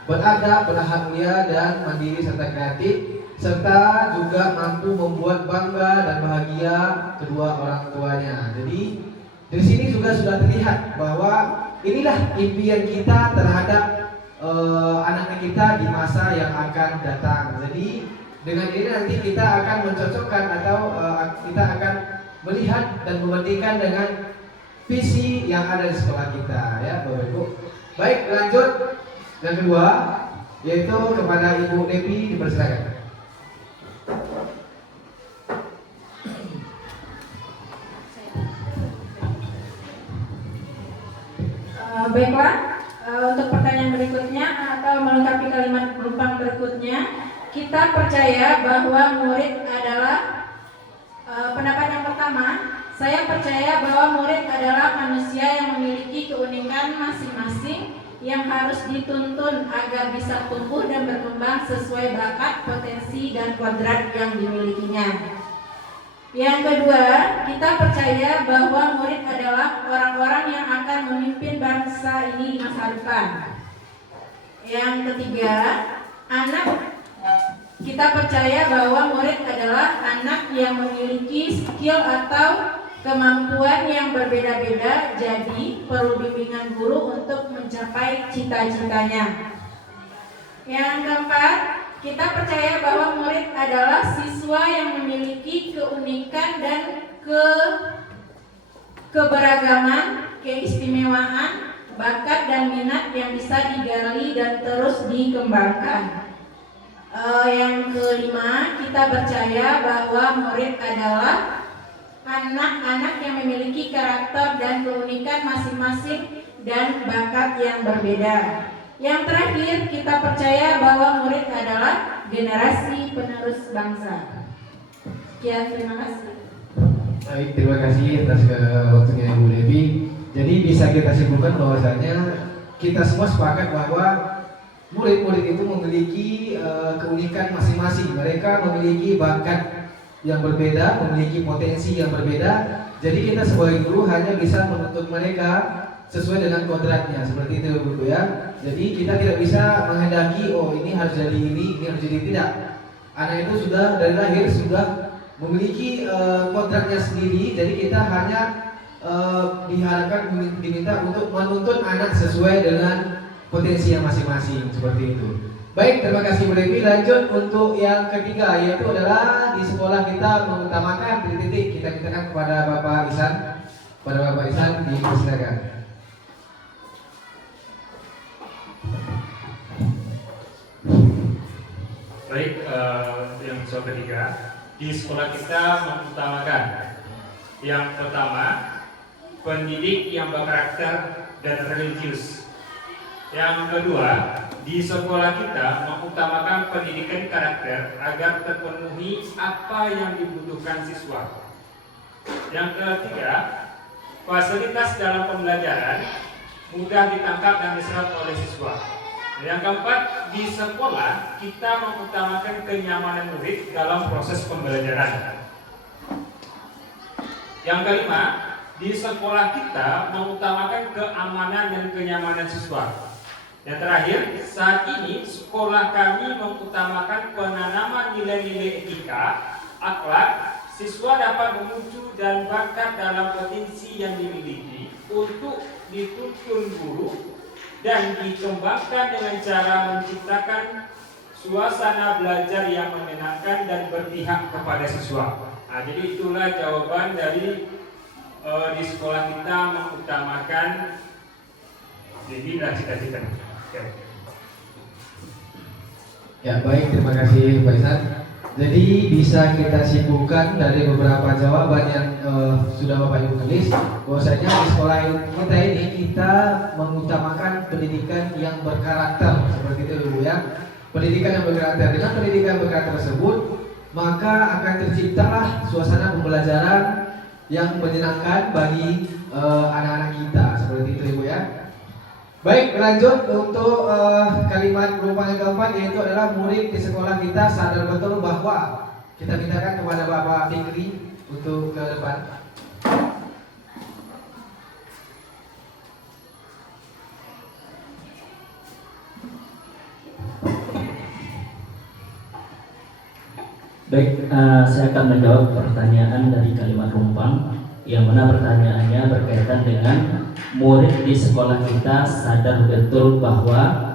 beradab, berakhlak mulia, dan mandiri serta kreatif, serta juga mampu membuat bangga dan bahagia kedua orang tuanya. Jadi dari sini juga sudah terlihat bahwa inilah impian kita terhadap anak kita di masa yang akan datang. Jadi dengan ini nanti kita akan mencocokkan atau kita akan melihat dan membandingkan dengan visi yang ada di sekolah kita, ya Bapak Ibu. Baik, lanjut yang kedua, yaitu kepada Ibu Devi, dipersilakan. Baiklah, untuk pertanyaan berikutnya atau melengkapi kalimat penumpang berikutnya, kita percaya bahwa murid adalah pendapat yang pertama. Saya percaya bahwa murid adalah manusia yang memiliki keunikan masing-masing yang harus dituntun agar bisa tumbuh dan berkembang sesuai bakat, potensi, dan kodrat yang dimilikinya. Yang kedua, kita percaya bahwa murid adalah orang-orang yang akan memimpin bangsa ini di masa depan. Yang ketiga, kita percaya bahwa murid adalah anak yang memiliki skill atau kemampuan yang berbeda-beda, jadi perlu bimbingan guru untuk mencapai cita-citanya. Yang keempat, kita percaya bahwa murid adalah siswa yang memiliki keunikan dan keberagaman, keistimewaan, bakat dan minat yang bisa digali dan terus dikembangkan. Yang kelima, kita percaya bahwa murid adalah anak-anak yang memiliki karakter dan keunikan masing-masing dan bakat yang berbeda. Yang terakhir, kita percaya bahwa murid adalah generasi penerus bangsa. Sekian, terima kasih. Baik, terima kasih atas waktunya Ibu Devi. Jadi bisa kita simpulkan bahwasanya kita semua sepakat bahwa murid-murid itu memiliki keunikan masing-masing. Mereka memiliki bakat yang berbeda, memiliki potensi yang berbeda. Jadi kita sebagai guru hanya bisa menuntut mereka sesuai dengan kodratnya, seperti itu Bu ya. Jadi kita tidak bisa menghendaki oh ini harus jadi ini harus jadi tidak. Anak itu sudah dari lahir sudah memiliki kodratnya sendiri. Jadi kita hanya diharapkan diminta untuk menuntut anak sesuai dengan potensi yang masing-masing, seperti itu. Baik, terima kasih Bu Devi. Lanjut untuk yang ketiga, yaitu adalah di sekolah kita mengutamakan titik-titik. Kita mintakan kepada Bapak Ihsan. Pada Bapak Ihsan dipersilakan. Baik, yang ketiga, di sekolah kita mengutamakan yang pertama, pendidik yang berkarakter dan religius. Yang kedua, di sekolah kita mengutamakan pendidikan karakter agar terpenuhi apa yang dibutuhkan siswa. Yang ketiga, fasilitas dalam pembelajaran mudah ditangkap dan diserap oleh siswa. Yang keempat, di sekolah kita mengutamakan kenyamanan murid dalam proses pembelajaran. Yang kelima, di sekolah kita mengutamakan keamanan dan kenyamanan siswa. Yang terakhir, saat ini sekolah kami mengutamakan penanaman nilai-nilai etika, akhlak, siswa dapat memuju dan bakat dalam potensi yang dimiliki untuk dituntun guru dan dikembangkan dengan cara menciptakan suasana belajar yang menyenangkan dan berpihak kepada siswa. Nah, jadi itulah jawaban dari di sekolah kita mengutamakan inilah cita-citanya. Ya baik, terima kasih Pak Ihsan. Jadi bisa kita simpulkan dari beberapa jawaban yang sudah Bapak Ibu tulis, bahwasanya di sekolah kita ini kita mengutamakan pendidikan yang berkarakter, seperti itu Ibu ya. Pendidikan yang berkarakter. Dengan pendidikan berkarakter tersebut, maka akan terciptalah suasana pembelajaran yang menyenangkan bagi anak-anak kita, seperti itu Ibu ya. Baik, lanjut untuk kalimat berupa yang keempat, yaitu adalah murid di sekolah kita sadar betul bahwa kita mintakan kepada Bapak Fikri untuk ke depan. Baik, saya akan menjawab pertanyaan dari kalimat rumpang, yang mana pertanyaannya berkaitan dengan murid di sekolah kita sadar betul bahwa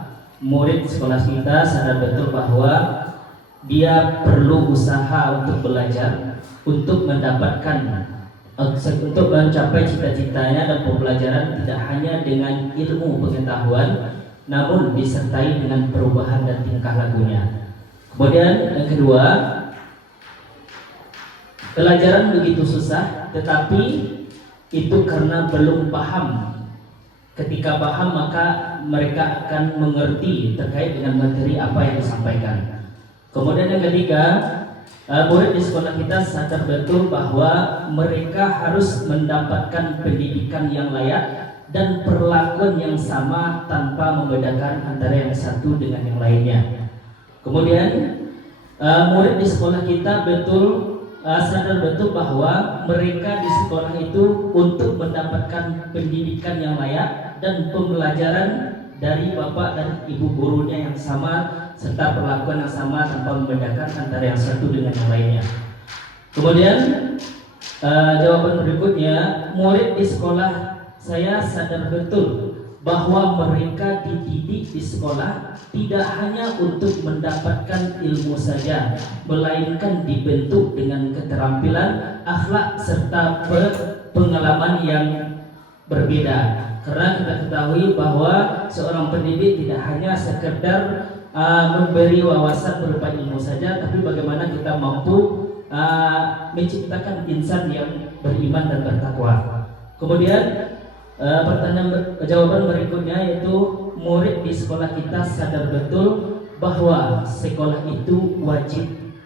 dia perlu usaha untuk belajar, untuk mendapatkan, untuk mencapai cita-citanya dan pembelajaran tidak hanya dengan ilmu pengetahuan, namun disertai dengan perubahan dan tingkah lakunya. Kemudian yang kedua, pelajaran begitu susah, tetapi itu karena belum paham. Ketika paham, maka mereka akan mengerti terkait dengan materi apa yang disampaikan. Kemudian yang ketiga, murid di sekolah kita sadar betul bahwa mereka harus mendapatkan pendidikan yang layak dan perlakuan yang sama tanpa membedakan antara yang satu dengan yang lainnya. Kemudian murid di sekolah kita sadar betul bahwa mereka di sekolah itu untuk mendapatkan pendidikan yang layak dan pembelajaran dari bapak dan ibu gurunya yang sama serta perlakuan yang sama tanpa membedakan antara yang satu dengan yang lainnya. Kemudian jawaban berikutnya, murid di sekolah saya sadar betul bahwa mereka dididik di sekolah tidak hanya untuk mendapatkan ilmu saja, melainkan dibentuk dengan keterampilan, akhlak serta pengalaman yang berbeda. Karena kita ketahui bahwa seorang pendidik tidak hanya sekedar memberi wawasan berupa ilmu saja, tapi bagaimana kita mampu menciptakan insan yang beriman dan bertakwa. Kemudian jawaban berikutnya yaitu murid di sekolah kita sadar betul bahwa sekolah itu wajib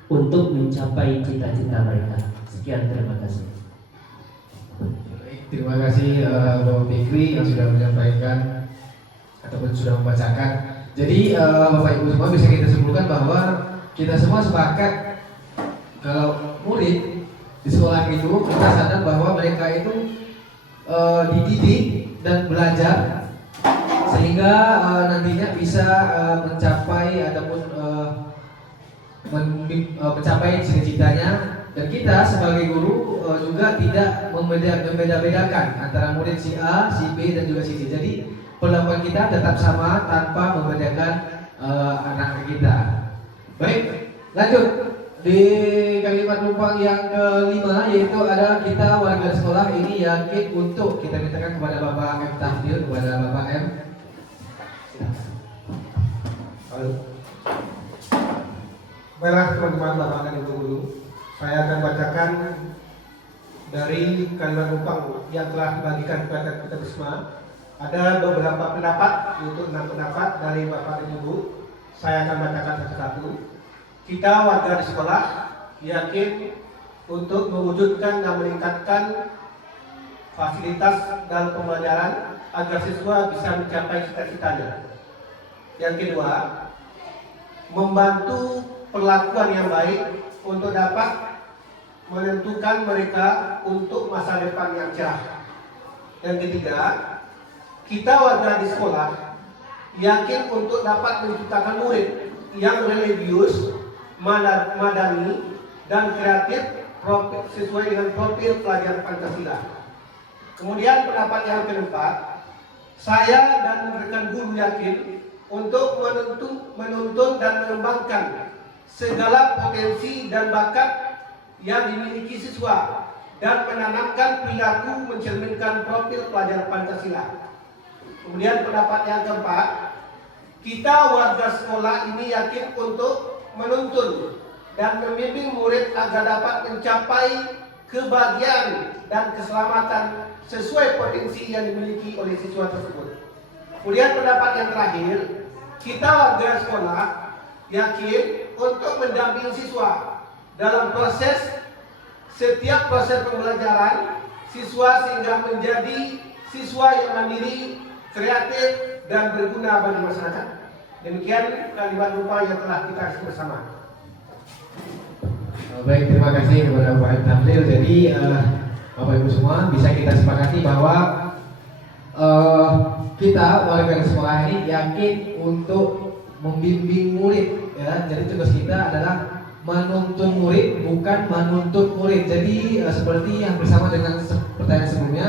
untuk mencapai cita-cita mereka. Sekian, terima kasih. Terima kasih Bapak Fikri yang sudah menyampaikan ataupun sudah membacakan. Jadi Bapak Ibu semua bisa kita simpulkan bahwa kita semua sepakat kalau murid di sekolah itu kita sadar bahwa mereka itu dididik dan belajar sehingga nantinya bisa mencapai ataupun mencapai cita-citanya. Dan kita sebagai guru juga tidak membeda-bedakan antara murid si A, si B dan juga si C. Jadi perlakuan kita tetap sama tanpa membedakan anak kita. Baik, lanjut. Di kalimat numpang yang kelima yaitu ada kita warga sekolah ini yakin untuk kita mintakan kepada Bapak M. Tafdil, kepada Bapak M. Halo. Baiklah teman-teman Bapak dan Ibu guru, saya akan bacakan dari kalimat numpang yang telah dibagikan kepada kita semua. Ada beberapa pendapat, yaitu 6 pendapat dari Bapak dan Ibu. Saya akan bacakan satu-satu. Kita warga di sekolah yakin untuk mewujudkan dan meningkatkan fasilitas dalam pembelajaran agar siswa bisa mencapai cita-citanya. Yang kedua, membantu perlakuan yang baik untuk dapat menentukan mereka untuk masa depan yang cerah. Yang ketiga, kita warga di sekolah yakin untuk dapat menciptakan murid yang religius, madani dan kreatif sesuai dengan profil pelajar Pancasila. Kemudian pendapat yang keempat, saya dan rekan guru yakin untuk menuntun dan mengembangkan segala potensi dan bakat yang dimiliki siswa dan menanamkan perilaku mencerminkan profil pelajar Pancasila. Kemudian pendapat yang keempat, kita warga sekolah ini yakin untuk menuntun dan membimbing murid agar dapat mencapai kebahagiaan dan keselamatan sesuai potensi yang dimiliki oleh siswa tersebut. Kemudian pendapat yang terakhir, kita warga sekolah yakin untuk mendampingi siswa dalam setiap proses pembelajaran siswa sehingga menjadi siswa yang mandiri, kreatif dan berguna bagi masyarakat. Demikian kalimat numpang yang telah kita isi bersama. Baik, terima kasih kepada Pak M. Tafdil. Jadi Bapak Ibu semua bisa kita sepakati bahwa kita warga sekolah ini yakin untuk membimbing murid, ya. Jadi tugas kita adalah menuntun murid, bukan menuntut murid. Jadi seperti yang bersama dengan pertanyaan sebelumnya.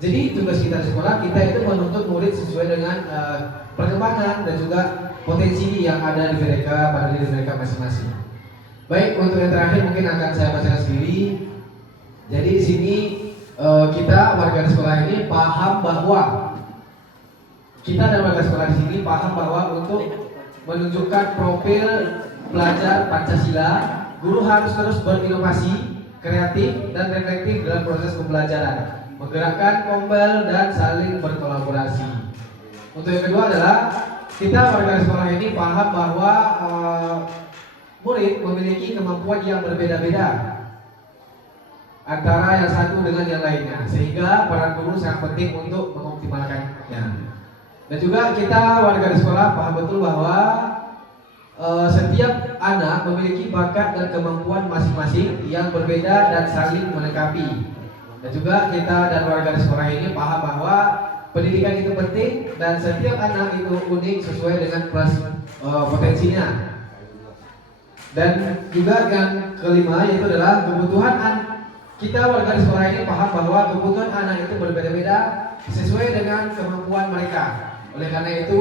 Jadi tugas kita di sekolah, kita itu menuntut murid sesuai dengan perkembangan dan juga potensi yang ada di mereka pada diri mereka masing-masing. Baik, untuk yang terakhir mungkin akan saya bacakan sendiri. Jadi di sini kita warga di sekolah ini paham bahwa kita dan warga sekolah di sini paham bahwa untuk menunjukkan profil pelajar Pancasila, guru harus terus berinovasi, kreatif dan reflektif dalam proses pembelajaran, menggerakkan mombel dan saling berkolaborasi. Untuk yang kedua adalah kita warga sekolah ini paham bahwa murid memiliki kemampuan yang berbeda-beda antara yang satu dengan yang lainnya, sehingga peran guru sangat penting untuk mengoptimalkannya. Dan juga kita warga di sekolah paham betul bahwa setiap anak memiliki bakat dan kemampuan masing-masing yang berbeda dan saling melengkapi. Dan juga kita dan warga di sekolah ini paham bahwa pendidikan itu penting dan setiap anak itu unik sesuai dengan potensinya. Dan juga yang kelima yaitu adalah kebutuhan kita warga di sekolah ini paham bahwa kebutuhan anak itu berbeda-beda sesuai dengan kemampuan mereka. Oleh karena itu,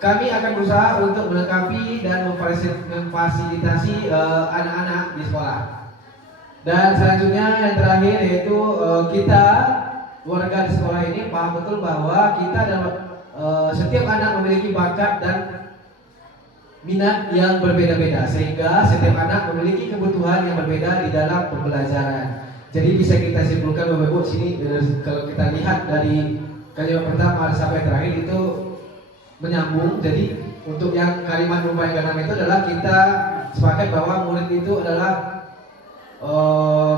kami akan berusaha untuk melengkapi dan memfasilitasi anak-anak di sekolah. Dan selanjutnya yang terakhir yaitu kita warga di sekolah ini paham betul bahwa kita dalam setiap anak memiliki bakat dan minat yang berbeda-beda, sehingga setiap anak memiliki kebutuhan yang berbeda di dalam pembelajaran. Jadi bisa kita simpulkan Bapak Ibu sini kalau kita lihat dari kalimat pertama sampai terakhir itu menyambung. Jadi untuk yang kalimat yang keenam itu adalah kita sepakat bahwa murid itu adalah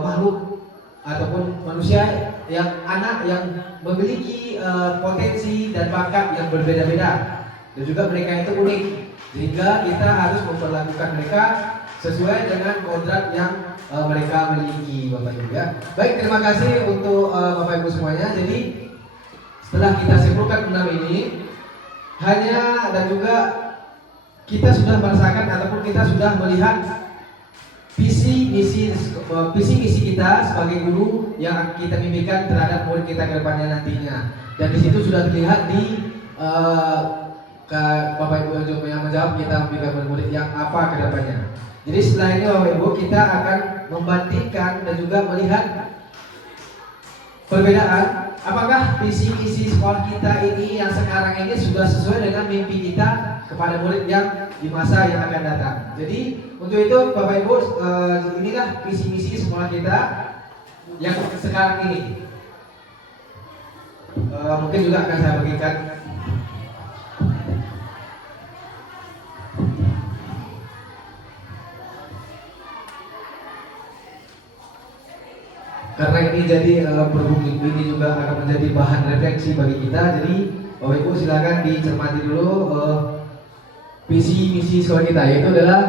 makhluk ataupun manusia yang anak yang memiliki potensi dan bakat yang berbeda-beda, dan juga mereka itu unik, sehingga kita harus memperlakukan mereka sesuai dengan kodrat yang mereka miliki, Bapak Ibu ya. Baik, terima kasih untuk Bapak Ibu semuanya. Jadi setelah kita simpulkan 6 ini, hanya dan juga kita sudah merasakan ataupun kita sudah melihat visi misi kita sebagai guru yang kita mimpikan terhadap murid kita ke depannya nantinya. Dan di situ sudah terlihat di Bapak Ibu yang menjawab kita mimpikan murid yang apa ke depannya. Jadi setelah ini Bapak Ibu kita akan membandingkan dan juga melihat perbedaan apakah visi misi sekolah kita ini yang sekarang ini sudah sesuai dengan mimpi kita kepada murid yang di masa yang akan datang. Jadi untuk itu Bapak Ibu inilah visi misi sekolah kita yang sekarang ini. Mungkin juga akan saya bagikan. Karena ini jadi berhubung ini juga akan menjadi bahan refleksi bagi kita. Jadi Bapak Ibu silakan dicermati dulu visi misi sekolah kita, yaitu adalah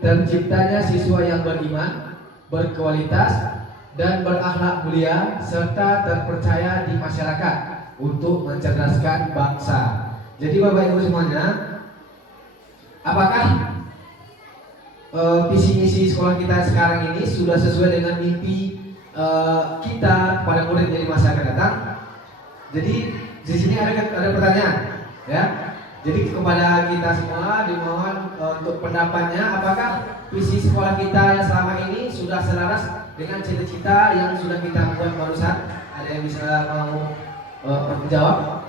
terciptanya siswa yang beriman, berkualitas dan berakhlak mulia serta terpercaya di masyarakat untuk mencerdaskan bangsa. Jadi Bapak Ibu semuanya, apakah visi misi sekolah kita sekarang ini sudah sesuai dengan mimpi kita kepada murid di masa akan datang? Jadi di sini ada pertanyaan, ya. Jadi kepada kita semua dimohon untuk pendapatnya, apakah visi sekolah kita yang selama ini sudah selaras dengan cita-cita yang sudah kita buat barusan? Ada yang bisa mau menjawab?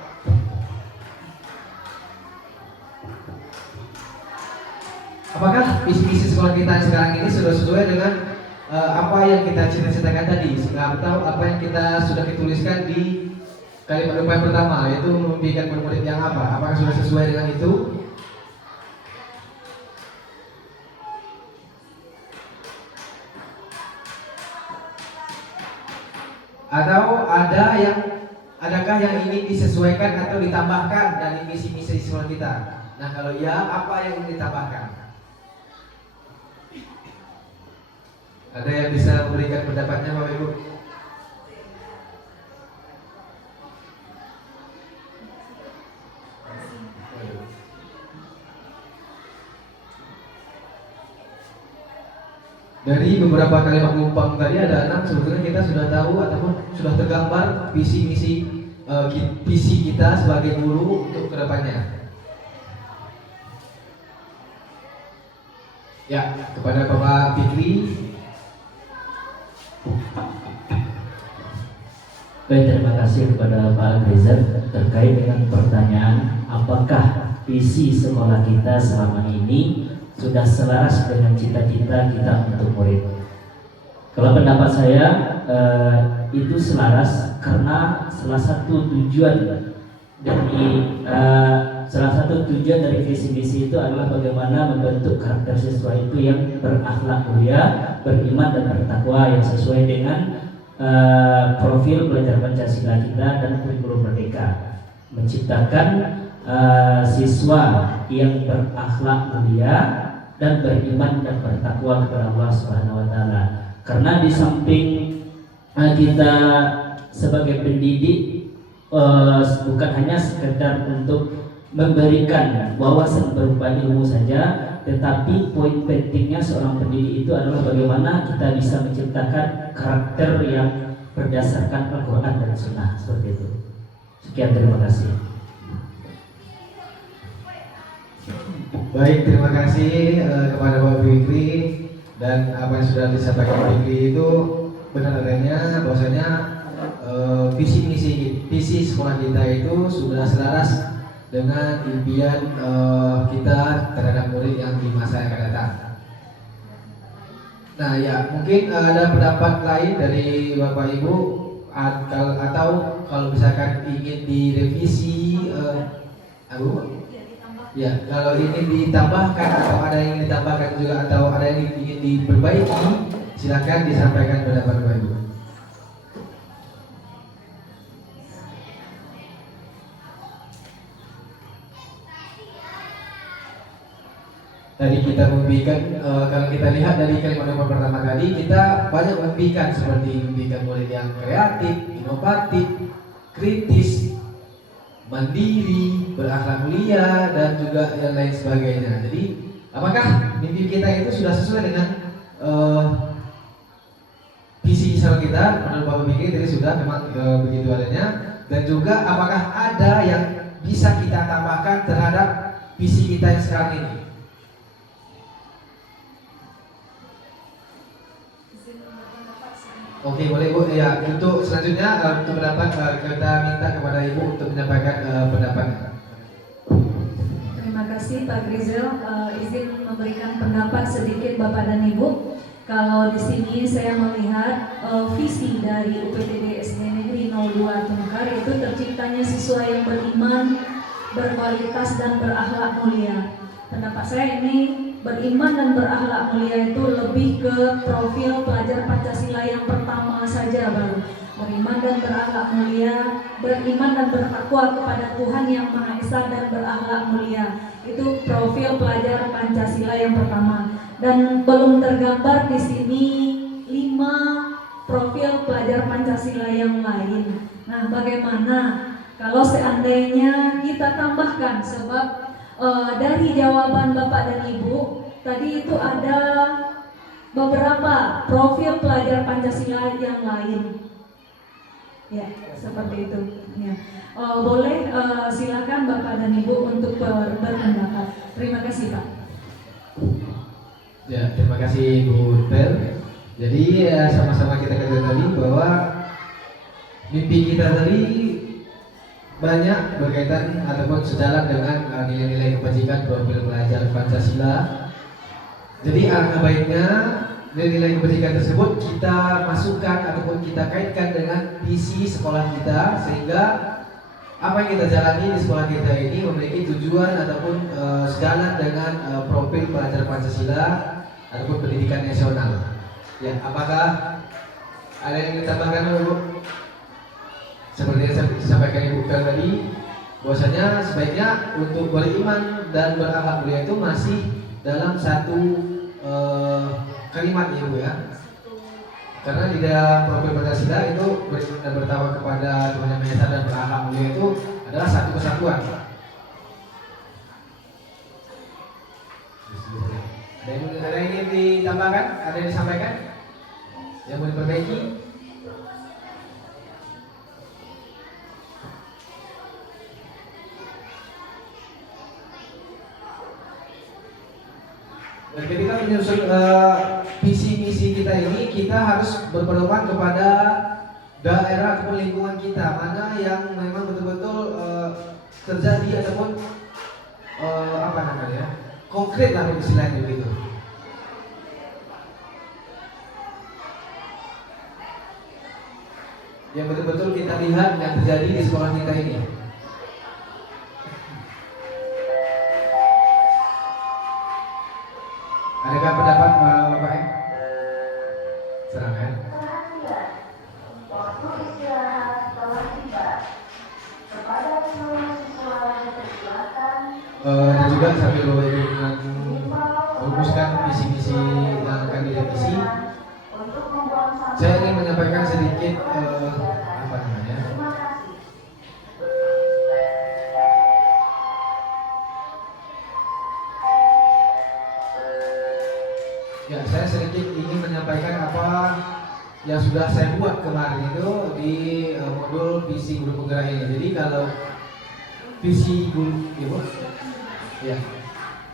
Apakah visi-misi sekolah kita yang sekarang ini sudah sesuai dengan apa yang kita cita-citakan tadi, atau apa yang kita sudah dituliskan di kalimat yang pertama, yaitu memimpikan murid yang apa? Apakah sudah sesuai dengan itu? Atau adakah yang ingin disesuaikan atau ditambahkan dari visi-misi sekolah kita? Nah, kalau ya, apa yang ingin ditambahkan? Ada yang bisa memberikan pendapatnya, Bapak Ibu? Dari beberapa kalimat numpang tadi ada 6, sebetulnya kita sudah tahu ataupun sudah tergambar visi kita sebagai guru untuk kedepannya. Ya, kepada Bapak Fikri. Baik, terima kasih kepada Pak Rizal terkait dengan pertanyaan apakah visi sekolah kita selama ini sudah selaras dengan cita-cita kita untuk murid. Kalau pendapat saya itu selaras, karena salah satu tujuan dari visi misi itu adalah bagaimana membentuk karakter siswa itu yang berakhlak mulia, beriman dan bertakwa, yang sesuai dengan profil belajar Pancasila kita dan kurikulum merdeka, menciptakan siswa yang berakhlak mulia dan beriman dan bertakwa kepada Allah Subhanahu wa taala. Karena di samping kita sebagai pendidik bukan hanya sekedar untuk memberikan wawasan berupa ilmu saja, tetapi poin pentingnya seorang pendidik itu adalah bagaimana kita bisa menciptakan karakter yang berdasarkan Al-Quran dan Sunnah, seperti itu. Sekian, terima kasih. Baik, terima kasih kepada Bapak Fikri, dan apa yang sudah disampaikan Fikri itu benar adanya bahwasanya visi sekolah kita itu sudah selaras dengan impian kita terhadap murid yang di masa yang akan datang. Nah ya, mungkin ada pendapat lain dari Bapak Ibu atau kalau misalkan ingin direvisi, ya kalau ingin ditambahkan atau ada yang ingin ditambahkan juga atau ada yang ingin diperbaiki, silakan disampaikan pendapat Bapak Ibu. Tadi kita membimbingkan, kalau kita lihat dari kalimat nomor pertama tadi, kita banyak membimbingkan seperti membimbingkan murid yang kreatif, inovatif, kritis, mandiri, berakhlak mulia, dan juga yang lain sebagainya. Jadi, apakah mimpi kita itu sudah sesuai dengan visi sekolah kita? Menurut Bapak Fikri tadi sudah memang begitu adanya. Dan juga apakah ada yang bisa kita tambahkan terhadap visi kita yang sekarang ini? Oke, boleh Bu. Ya, untuk selanjutnya untuk pendapat kita minta kepada Ibu untuk menyampaikan pendapatnya. Terima kasih Pak Grizel. Izin memberikan pendapat sedikit Bapak dan Ibu. Kalau di sini saya melihat visi dari UPTD SD Negeri 02 Tungkar itu terciptanya siswa yang beriman, berkualitas dan berakhlak mulia. Pendapat saya ini beriman dan berakhlak mulia itu lebih ke profil pelajar Pancasila yang pertama saja baru. Beriman dan berakhlak mulia, beriman dan bertakwa kepada Tuhan yang Maha Esa dan berakhlak mulia. Itu profil pelajar Pancasila yang pertama. Dan belum tergambar di sini 5 profil pelajar Pancasila yang lain. Nah, bagaimana kalau seandainya kita tambahkan, sebab dari jawaban Bapak dan Ibu tadi itu ada beberapa profil pelajar Pancasila yang lain. Ya, seperti itu. Ya. Boleh silakan Bapak dan Ibu untuk berpendapat. Terima kasih Pak. Ya, terima kasih Bu Pel. Jadi sama-sama kita katakan tadi bahwa mimpi kita tadi banyak berkaitan ataupun sejalan dengan nilai-nilai kebajikan profil pelajar Pancasila. Jadi alangkah baiknya nilai-nilai kebajikan tersebut kita masukkan ataupun kita kaitkan dengan visi sekolah kita, sehingga apa yang kita jalani di sekolah kita ini memiliki tujuan ataupun sejalan dengan profil pelajar Pancasila ataupun pendidikan nasional. Ya, apakah ada yang ditambahkan Bu? Seperti yang saya sampaikan Ibu Pel tadi, bahwasanya sebaiknya untuk beriman dan berakhlak mulia itu masih dalam satu kalimat Ibu ya. Karena di dalam profil Pancasila itu beriman dan bertakwa kepada Tuhan Yang Maha Esa dan berakhlak mulia itu adalah satu kesatuan. Ada yang ingin ditambahkan? Ada yang disampaikan? Yang mau diperbaiki? Dan ketika menyusun visi misi kita ini, kita harus berpedoman kepada daerah ataupun lingkungan kita, mana yang memang betul-betul terjadi ataupun konkret lah istilahnya begitu. Yang betul-betul kita lihat yang terjadi di sekolah kita ini. Adakah pendapat Bapak? Silakan. Waktu istirahat telah tiba. Kepada seluruh siswa dipersilakan. Dan juga sambil Bapak Ibu merumuskan visi-misi yang akan direvisi, saya ingin menyampaikan sedikit Ya, saya sedikit ingin menyampaikan yang sudah saya buat kemarin itu di modul visi guru penggerak ini. Jadi kalau visi guru, ya.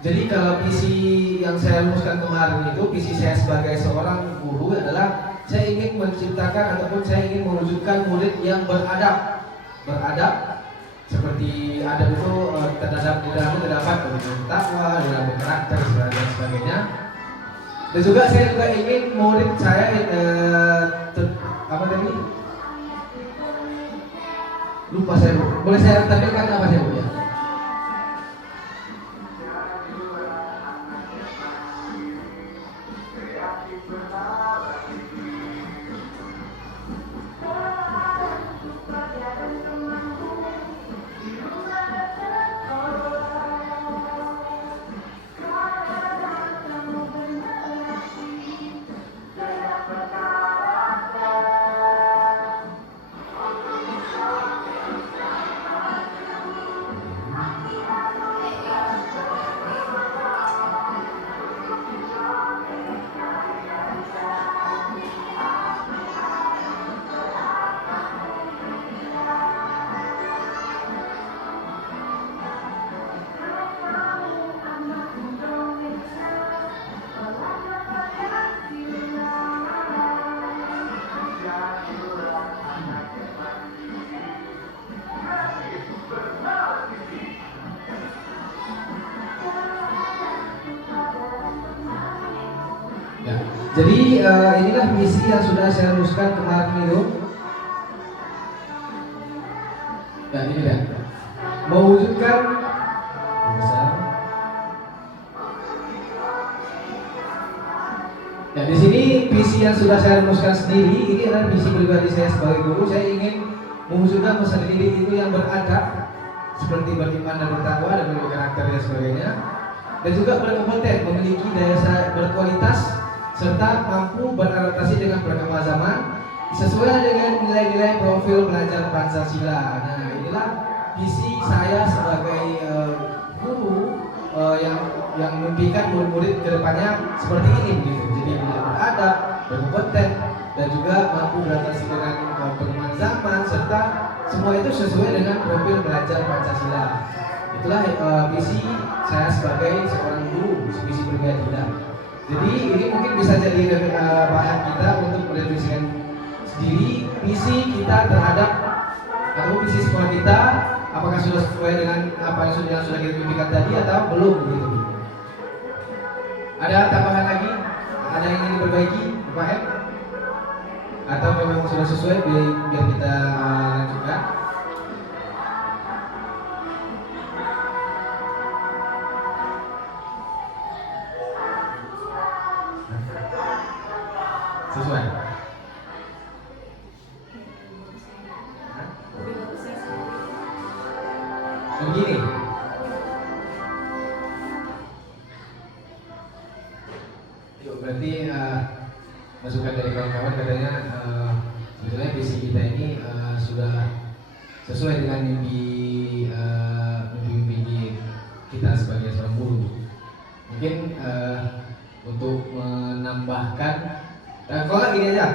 Jadi kalau visi yang saya rumuskan kemarin itu, visi saya sebagai seorang guru adalah saya ingin menciptakan ataupun saya ingin mewujudkan murid yang beradab, seperti adab itu terhadap di dalamnya terdapat takwa, dalam karakter dan sebagainya. Dan juga saya juga ingin murid saya apa tadi? Lupa saya. Boleh saya tampilkan apa saya ya? Jadi inilah misi yang sudah saya rumuskan kemarin itu. Ya ini dia. Mewujudkan ya di sini visi yang sudah saya rumuskan sendiri. Ini adalah visi pribadi saya sebagai guru. Saya ingin mewujudkan peserta didik itu yang beradab, seperti beriman dan bertakwa dan berkarakter dan sebagainya, dan juga berkompeten, memiliki daya berkualitas serta mampu beradaptasi dengan perkembangan zaman sesuai dengan nilai-nilai profil belajar Pancasila. Nah, inilah visi saya sebagai guru yang memimpikan murid-murid kedepannya seperti ini gitu. Jadi beradab, berkompeten, dan juga mampu beradaptasi dengan perkembangan zaman serta semua itu sesuai dengan profil belajar Pancasila. Itulah visi saya sebagai seorang guru, visi pribadi. Jadi ini mungkin bisa jadi bahan kita untuk merevisikan sendiri visi kita terhadap atau visi sekolah kita, apakah sudah sesuai dengan apa yang sudah kita mimpikan tadi atau belum gitu. Ada tambahan lagi? Ada yang ingin diperbaiki, Pak M? Atau memang sudah sesuai biar kita lanjutkan? Sesuai. Begini. Yuk, berarti masukan dari kawan-kawan katanya sebetulnya visi kita ini sudah sesuai dengan mimpi kita sebagai seorang guru. Mungkin untuk menambahkan kalau gini aja.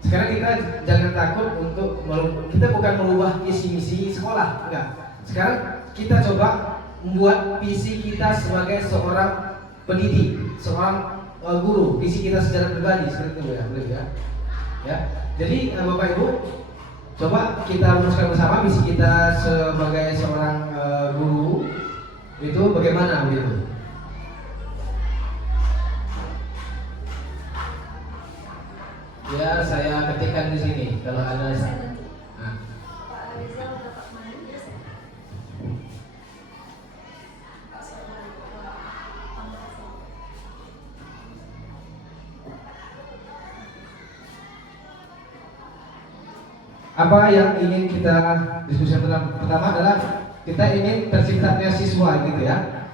Sekarang kita jangan takut untuk kita bukan merubah visi misi sekolah, enggak. Sekarang kita coba membuat visi kita sebagai seorang pendidik, seorang guru, visi kita secara pribadi seperti itu ya, boleh ya. Ya. Jadi Bapak Ibu, coba kita rumuskan bersama visi kita sebagai seorang guru itu bagaimana begitu. Ya, saya ketikkan di sini kalau ada. Nah. Apa yang ingin kita diskusi pertama adalah kita ingin terciptanya siswa gitu ya.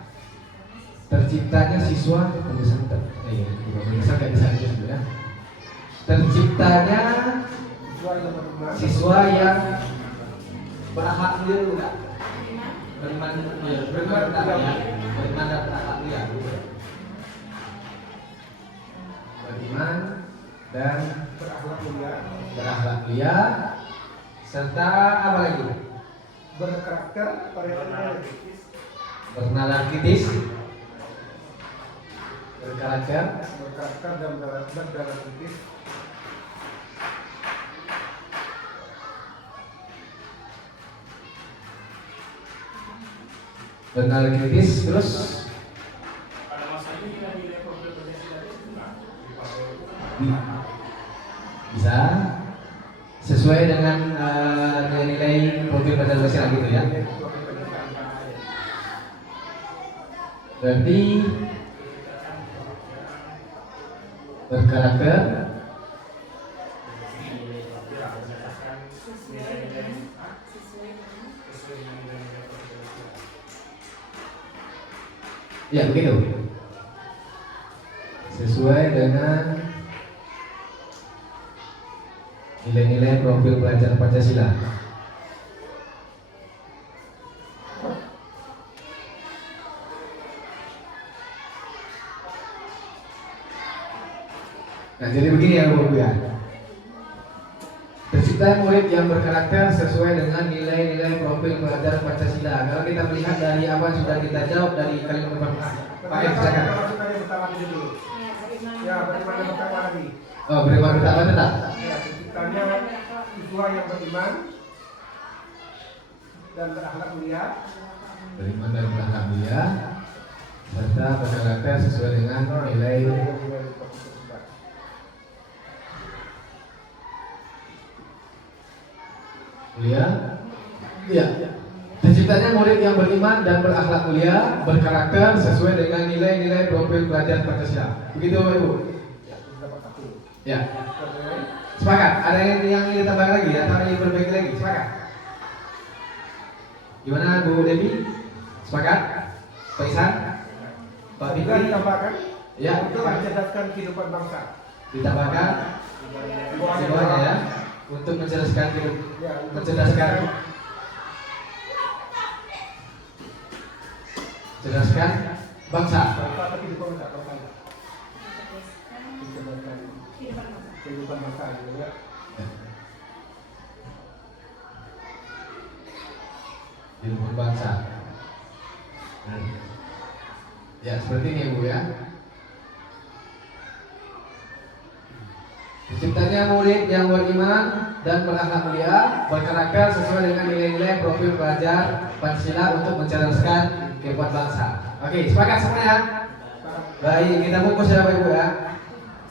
Terciptanya siswa terciptanya siswa yang berakhlak mulia, beriman dan berakhlak mulia, beriman dan berakhlak mulia, serta apa lagi? Berkarakter, Bernalar kritis, berkarakter, dan berdarah kritis. bernalar kritis, terus Pada masa ini nilai-nilai profil Pancasila itu bisa sesuai dengan nilai-nilai profil Pancasila gitu ya. Berarti berkarakter, ya begitu. Sesuai dengan nilai-nilai profil pelajar Pancasila. Nah, jadi begini ya Bapak Ibu ya. Tercipta murid yang berkarakter sesuai dengan nilai-nilai profil pelajar Pancasila. Kalau kita melihat dari apa yang sudah kita jawab dari kalimat pertama, Pak Ed, silakan. Ya, bagaimana pertama lagi? Oh, beriman bertakwa tetap. Ya, terciptanya siswa yang beriman dan berakhlak mulia. Beriman dan berakhlak mulia serta berkarakter sesuai dengan nilai mulia. Iya. Terciptanya murid yang beriman dan berakhlak mulia, berkarakter sesuai dengan nilai-nilai profil pelajar Pancasila. Begitu Bapak Ibu? Ya. Sepakat? Ada yang ingin ditambahkan lagi atau ingin diperbaiki lagi? Sepakat? Gimana Bu Devi? Sepakat? Pak Isan? Pak Juga Fikri? ditambahkan Ya. untuk mencerdaskan kehidupan bangsa. Ditambahkan semuanya ya, untuk mencerdaskan Ya, mencerdaskan bangsa. bangsa kehidupan bangsa. Mencerdaskan kehidupan bangsa gitu ya. Kehidupan bangsa. Ya seperti ini Bu ya. Terciptanya murid yang beriman dan berakhlak mulia, berkarakter sesuai dengan nilai-nilai profil pelajar Pancasila untuk mencerdaskan kehidupan bangsa. Oke, sepakat semuanya? Baik, kita fokus ya Bapak Ibu ya.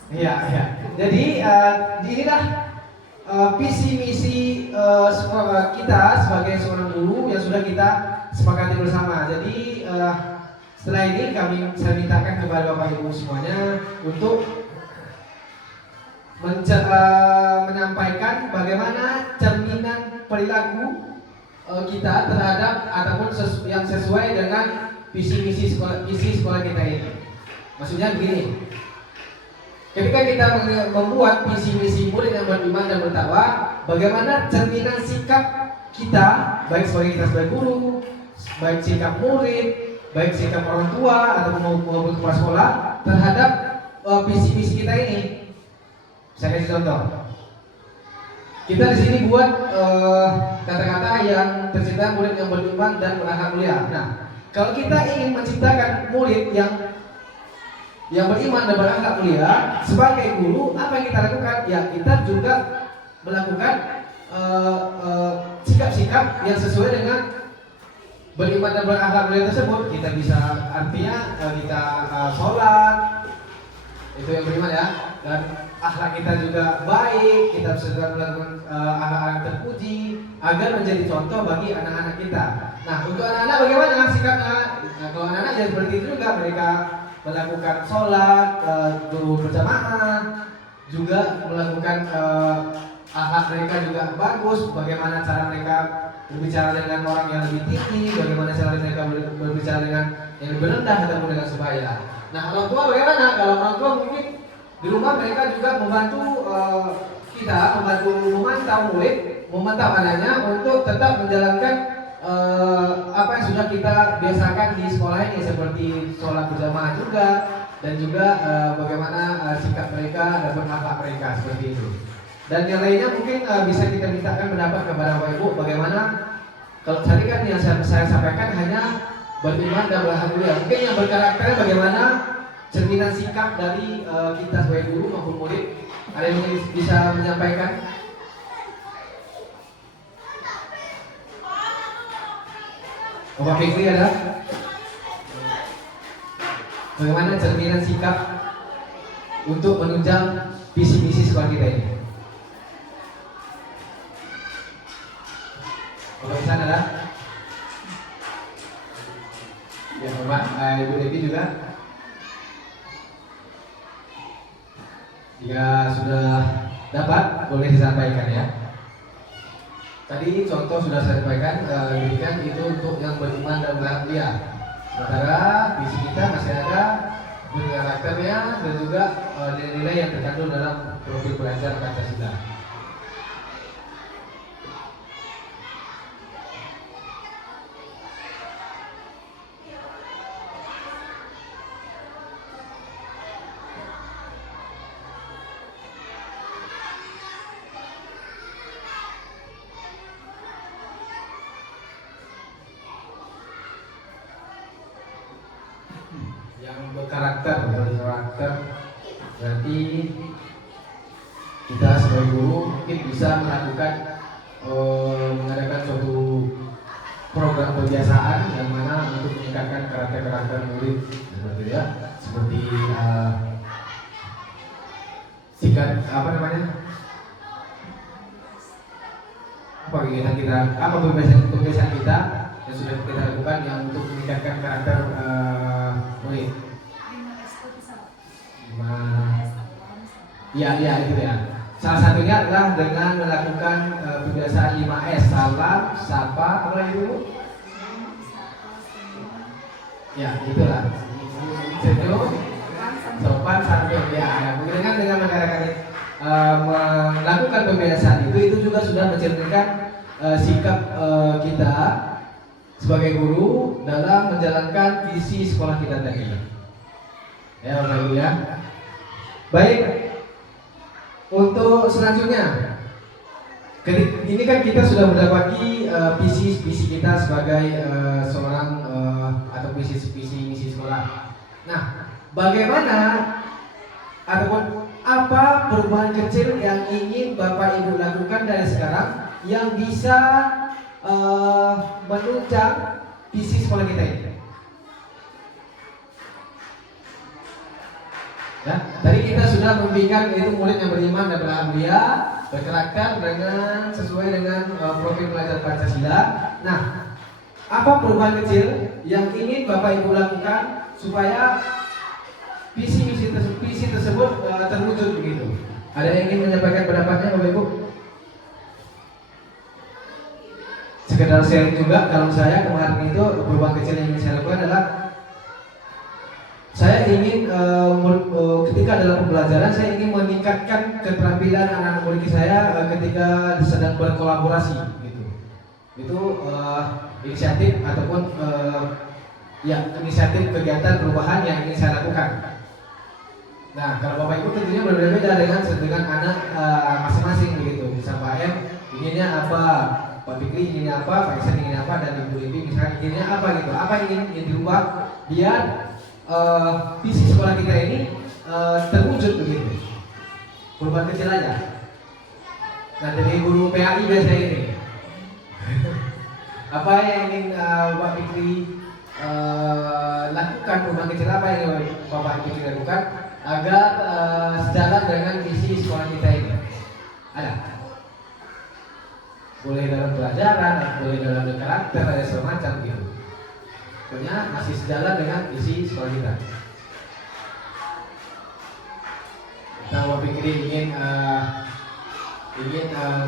Iya, iya. Jadi inilah visi misi kita sebagai seorang guru yang sudah kita sepakati bersama. Jadi setelah ini saya mintakan kepada Bapak Ibu semuanya untuk menyampaikan bagaimana cerminan perilaku kita terhadap ataupun yang sesuai dengan visi misi sekolah kita ini. Maksudnya begini, ketika kita membuat visi misi murid yang beriman dan bertakwa, bagaimana cerminan sikap kita, baik sebagai kita sebagai guru, baik sikap murid, baik sikap orang tua ataupun kepala sekolah terhadap visi misi kita ini. Saya kasih contoh. Kita di sini buat kata-kata yang tercipta murid yang beriman dan berakhlak mulia. Nah, kalau kita ingin menciptakan murid yang beriman dan berakhlak mulia sebagai guru, apa yang kita lakukan? Ya, kita juga melakukan sikap-sikap yang sesuai dengan beriman dan berakhlak mulia tersebut. Kita bisa artinya kita sholat, itu yang beriman ya, dan akhlak kita juga baik, kita bisa melakukan akhlak terpuji agar menjadi contoh bagi anak-anak kita. Nah, untuk anak-anak bagaimana sikapnya? Nah, kalau anak-anak ya seperti itu juga, mereka melakukan sholat, berjamaah, juga melakukan akhlak mereka juga bagus. Bagaimana cara mereka berbicara dengan orang yang lebih tinggi, bagaimana cara mereka berbicara dengan yang lebih rendah ataupun dengan sebaya. Nah, orang tua bagaimana? Kalau orang tua mungkin di rumah mereka juga membantu membantu memantau murid, memantau anaknya untuk tetap menjalankan apa yang sudah kita biasakan di sekolah ini, seperti sholat berjamaah juga, dan juga bagaimana sikap mereka dan berakhlak mereka seperti itu. Dan yang lainnya mungkin bisa kita mintakan pendapat kepada Bapak Ibu bagaimana. Kalau tadi kan yang saya sampaikan hanya beriman dan beralhamdulillah. Mungkin yang berkarakter bagaimana cerminan sikap dari kita sebagai guru maupun murid. Ada yang mungkin bisa menyampaikan? Bapak Fikri ada? Bagaimana cerminan sikap untuk menunjang visi misi sekolah kita ini? Bapak Ihsan ada? Ya Bapak, Ibu Devi juga? Jika sudah dapat, boleh disampaikan ya. Tadi contoh sudah saya sampaikan, demikian itu untuk yang beriman dan beralhamdulillah. Sementara visi kita masih ada karakternya dan juga nilai-nilai yang terkandung dalam profil belajar Pancasila. Yang berkarakter berarti kita sebagai guru mungkin bisa mengadakan suatu program kebiasaan yang mana untuk meningkatkan karakter murid seperti sikap kegiatan kita, pembiasaan kita yang sudah kita lakukan yang untuk meningkatkan karakter murid. Iya itu ya. Salah satunya adalah dengan melakukan kebiasaan 5S, salam, sapa, apa itu? Ya itulah. Senyum, sopan, santun. Ya. Dengan melakukan kebiasaan itu juga sudah mencerminkan sikap kita sebagai guru dalam menjalankan visi sekolah kita tadi. Ya, Bapak Ibu ya. Baik. Untuk selanjutnya, ini kan kita sudah mendapati visi kita sebagai seorang atau visi misi sekolah. Nah, bagaimana ataupun apa perubahan kecil yang ingin Bapak Ibu lakukan dari sekarang yang bisa menunjang visi sekolah kita ini? Ya, tadi kita sudah memberikan itu murid yang beriman dan beralhamdulillah, berkarakter dengan sesuai dengan profil belajar Pancasila. Nah, apa perubahan kecil yang ingin Bapak Ibu lakukan supaya visi tersebut terwujud begitu? Ada yang ingin menyampaikan pendapatnya, Bapak Ibu? Sekedar sharing juga, kalau saya kemarin itu perubahan kecil yang ingin saya lakukan adalah saya ingin ketika dalam pembelajaran saya ingin meningkatkan keterampilan anak-anak murid saya ketika sedang berkolaborasi gitu. Itu inisiatif ataupun inisiatif kegiatan perubahan yang ingin saya lakukan. Nah, kalau Bapak Ibu tentunya berbeda dengan anak masing-masing begitu. Misal Pak M inginnya apa, Pak Fikri inginnya apa, Pak Ihsan inginnya apa, dan Ibu Devi misalnya inginnya apa gitu. Apa yang ingin dirubah biar visi sekolah kita ini terwujud begitu. Perubahan kecil aja. Nah, dari guru PAI biasa ini apa yang ingin Bapak Fikri lakukan, perubahan kecil apa yang Bapak Fikri lakukan agar sejalan dengan visi sekolah kita ini? Ada? Boleh dalam pelajaran, boleh dalam karakter, ada semacam gitu. Pokoknya masih sejalan dengan visi sekolah kita. Kita Fikri ingin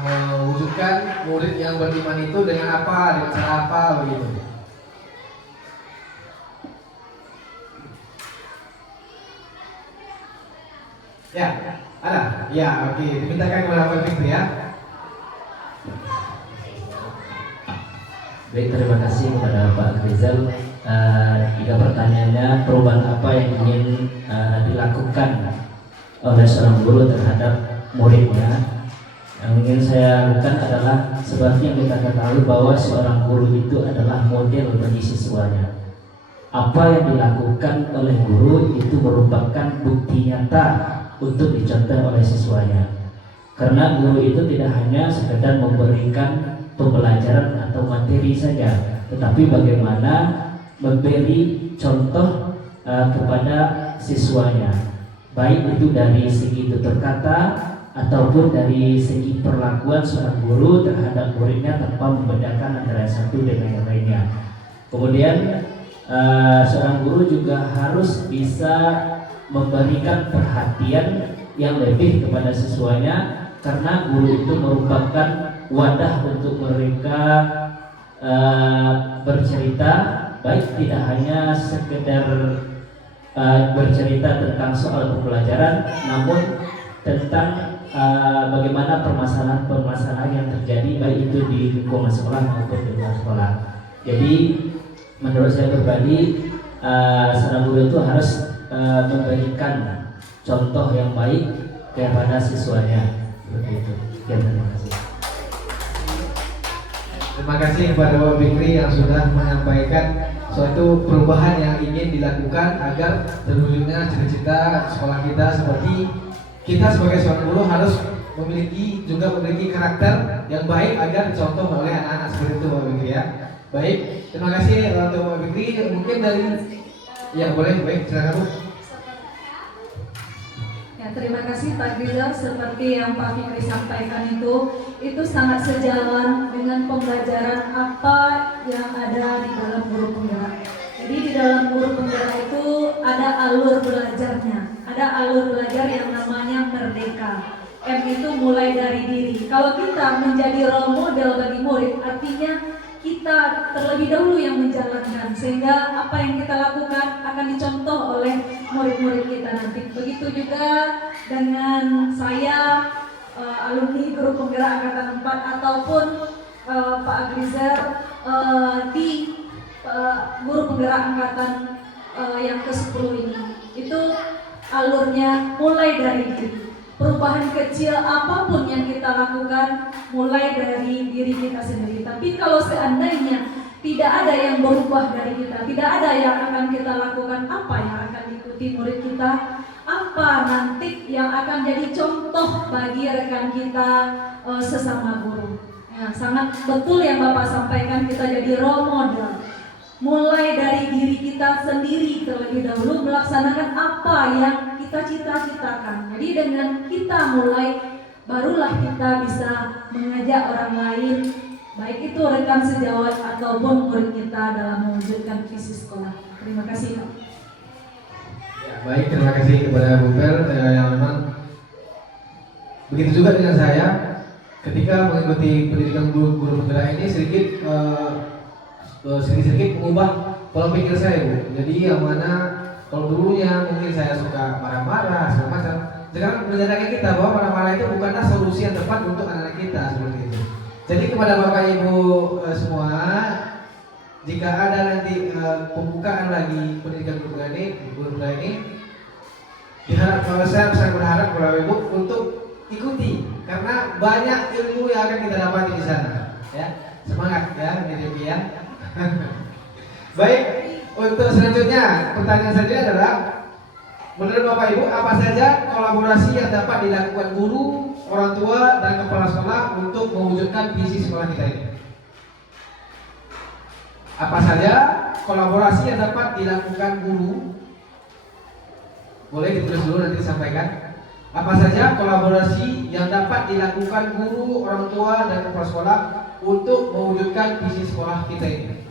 mewujudkan murid yang beriman itu dengan apa, dengan cara apa begitu. Ya, ada. Ya, oke. Dimintakan kepada Bapak Fikri ya. Baik, terima kasih kepada Pak Rizal. Tiga pertanyaannya, perubahan apa yang ingin dilakukan oleh seorang guru terhadap muridnya Yang ingin saya lakukan adalah seperti yang kita ketahui bahwa seorang guru itu adalah model bagi siswanya. Apa yang dilakukan oleh guru itu merupakan bukti nyata untuk dicontoh oleh siswanya. Karena guru itu tidak hanya sekedar memberikan pembelajaran atau materi saja, tetapi bagaimana memberi contoh kepada siswanya, baik itu dari segi tutur kata ataupun dari segi perlakuan seorang guru terhadap muridnya tanpa membedakan antara satu dengan yang lainnya. Kemudian seorang guru juga harus bisa memberikan perhatian yang lebih kepada siswanya, karena guru itu merupakan wadah untuk mereka bercerita, baik tidak hanya sekedar bercerita tentang soal pembelajaran, namun tentang bagaimana permasalahan-permasalahan yang terjadi baik itu di lingkungan sekolah maupun di luar sekolah. Jadi menurut saya pribadi, seorang guru itu harus memberikan contoh yang baik kepada siswanya. Seperti itu. Terima kasih. Terima kasih kepada Bapak Fikri yang sudah menyampaikan suatu perubahan yang ingin dilakukan agar terwujudnya cita-cita sekolah kita, seperti kita sebagai seorang guru harus memiliki karakter yang baik agar dicontoh oleh anak-anak seperti itu, Bapak Fikri ya. Baik, terima kasih untuk Bapak Fikri. Mungkin dari boleh, baik silakan Bu. Ya, terima kasih Pak Rizal. Seperti yang Pak Fikri sampaikan itu sangat sejalan dengan pembelajaran apa yang ada di dalam guru penggerak. Jadi di dalam guru penggerak itu ada alur belajarnya, ada alur belajar yang namanya merdeka. M itu mulai dari diri. Kalau kita menjadi role model bagi murid, artinya kita terlebih dahulu yang menjalankan, sehingga apa yang kita lakukan akan dicontoh oleh murid-murid kita nanti. Begitu juga dengan saya, alumni guru penggerak angkatan 4 ataupun Pak Agrizer di guru penggerak angkatan yang ke-10 ini. Itu alurnya mulai dari diri. Perubahan kecil apapun yang kita lakukan mulai dari diri kita sendiri. Tapi kalau seandainya tidak ada yang berubah dari kita, tidak ada yang akan kita lakukan, apa yang akan diikuti murid kita? Apa nanti yang akan jadi contoh bagi rekan kita sesama guru? Ya, sangat betul yang Bapak sampaikan, kita jadi role model. Mulai dari diri kita sendiri terlebih dahulu melaksanakan apa yang kita cita-citakan. Jadi dengan kita mulai, barulah kita bisa mengajak orang lain, baik itu rekan sejawat ataupun murid kita dalam mewujudkan visi sekolah. Terima kasih Pak. Ya, baik, terima kasih kepada Bu Per yang memang begitu juga dengan saya ketika mengikuti pendidikan guru penggerak ini sedikit mengubah pola pikir saya, Bu. Jadi yang mana kalau dulunya mungkin saya suka marah-marah segala macam, sekarang menyadarkan kita bahwa marah-marah itu bukanlah solusi yang tepat untuk anak-anak kita, seperti itu. Jadi kepada Bapak Ibu semua, jika ada nanti pembukaan lagi pendidikan guru ini, diharap, saya sangat berharap kepada Ibu untuk ikuti, karena banyak ilmu yang akan kita dapati di sana. Ya, semangat ya, ini ya. Baik, untuk selanjutnya pertanyaan selanjutnya adalah, menurut Bapak Ibu apa saja kolaborasi yang dapat dilakukan guru, orang tua, dan kepala sekolah untuk mewujudkan visi sekolah kita ini? Apa saja kolaborasi yang dapat dilakukan guru? Boleh ditulis dulu nanti disampaikan. Apa saja kolaborasi yang dapat dilakukan guru, orang tua, dan kepala sekolah untuk mewujudkan visi sekolah kita ini?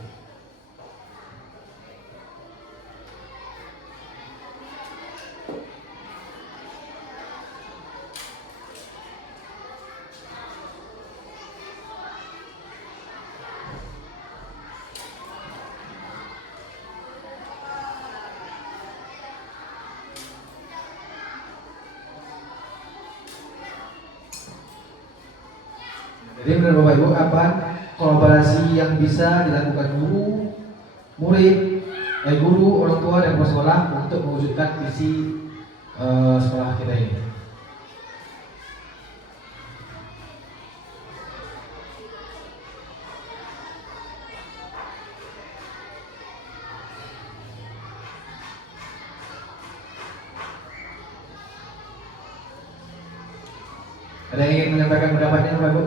Jadi menurut Bapak Ibu apa kolaborasi yang bisa dilakukan guru, murid, guru, orang tua, dan kepala sekolah untuk mewujudkan visi sekolah kita ini? Ada yang ingin menyampaikan pendapatnya Bapak Ibu?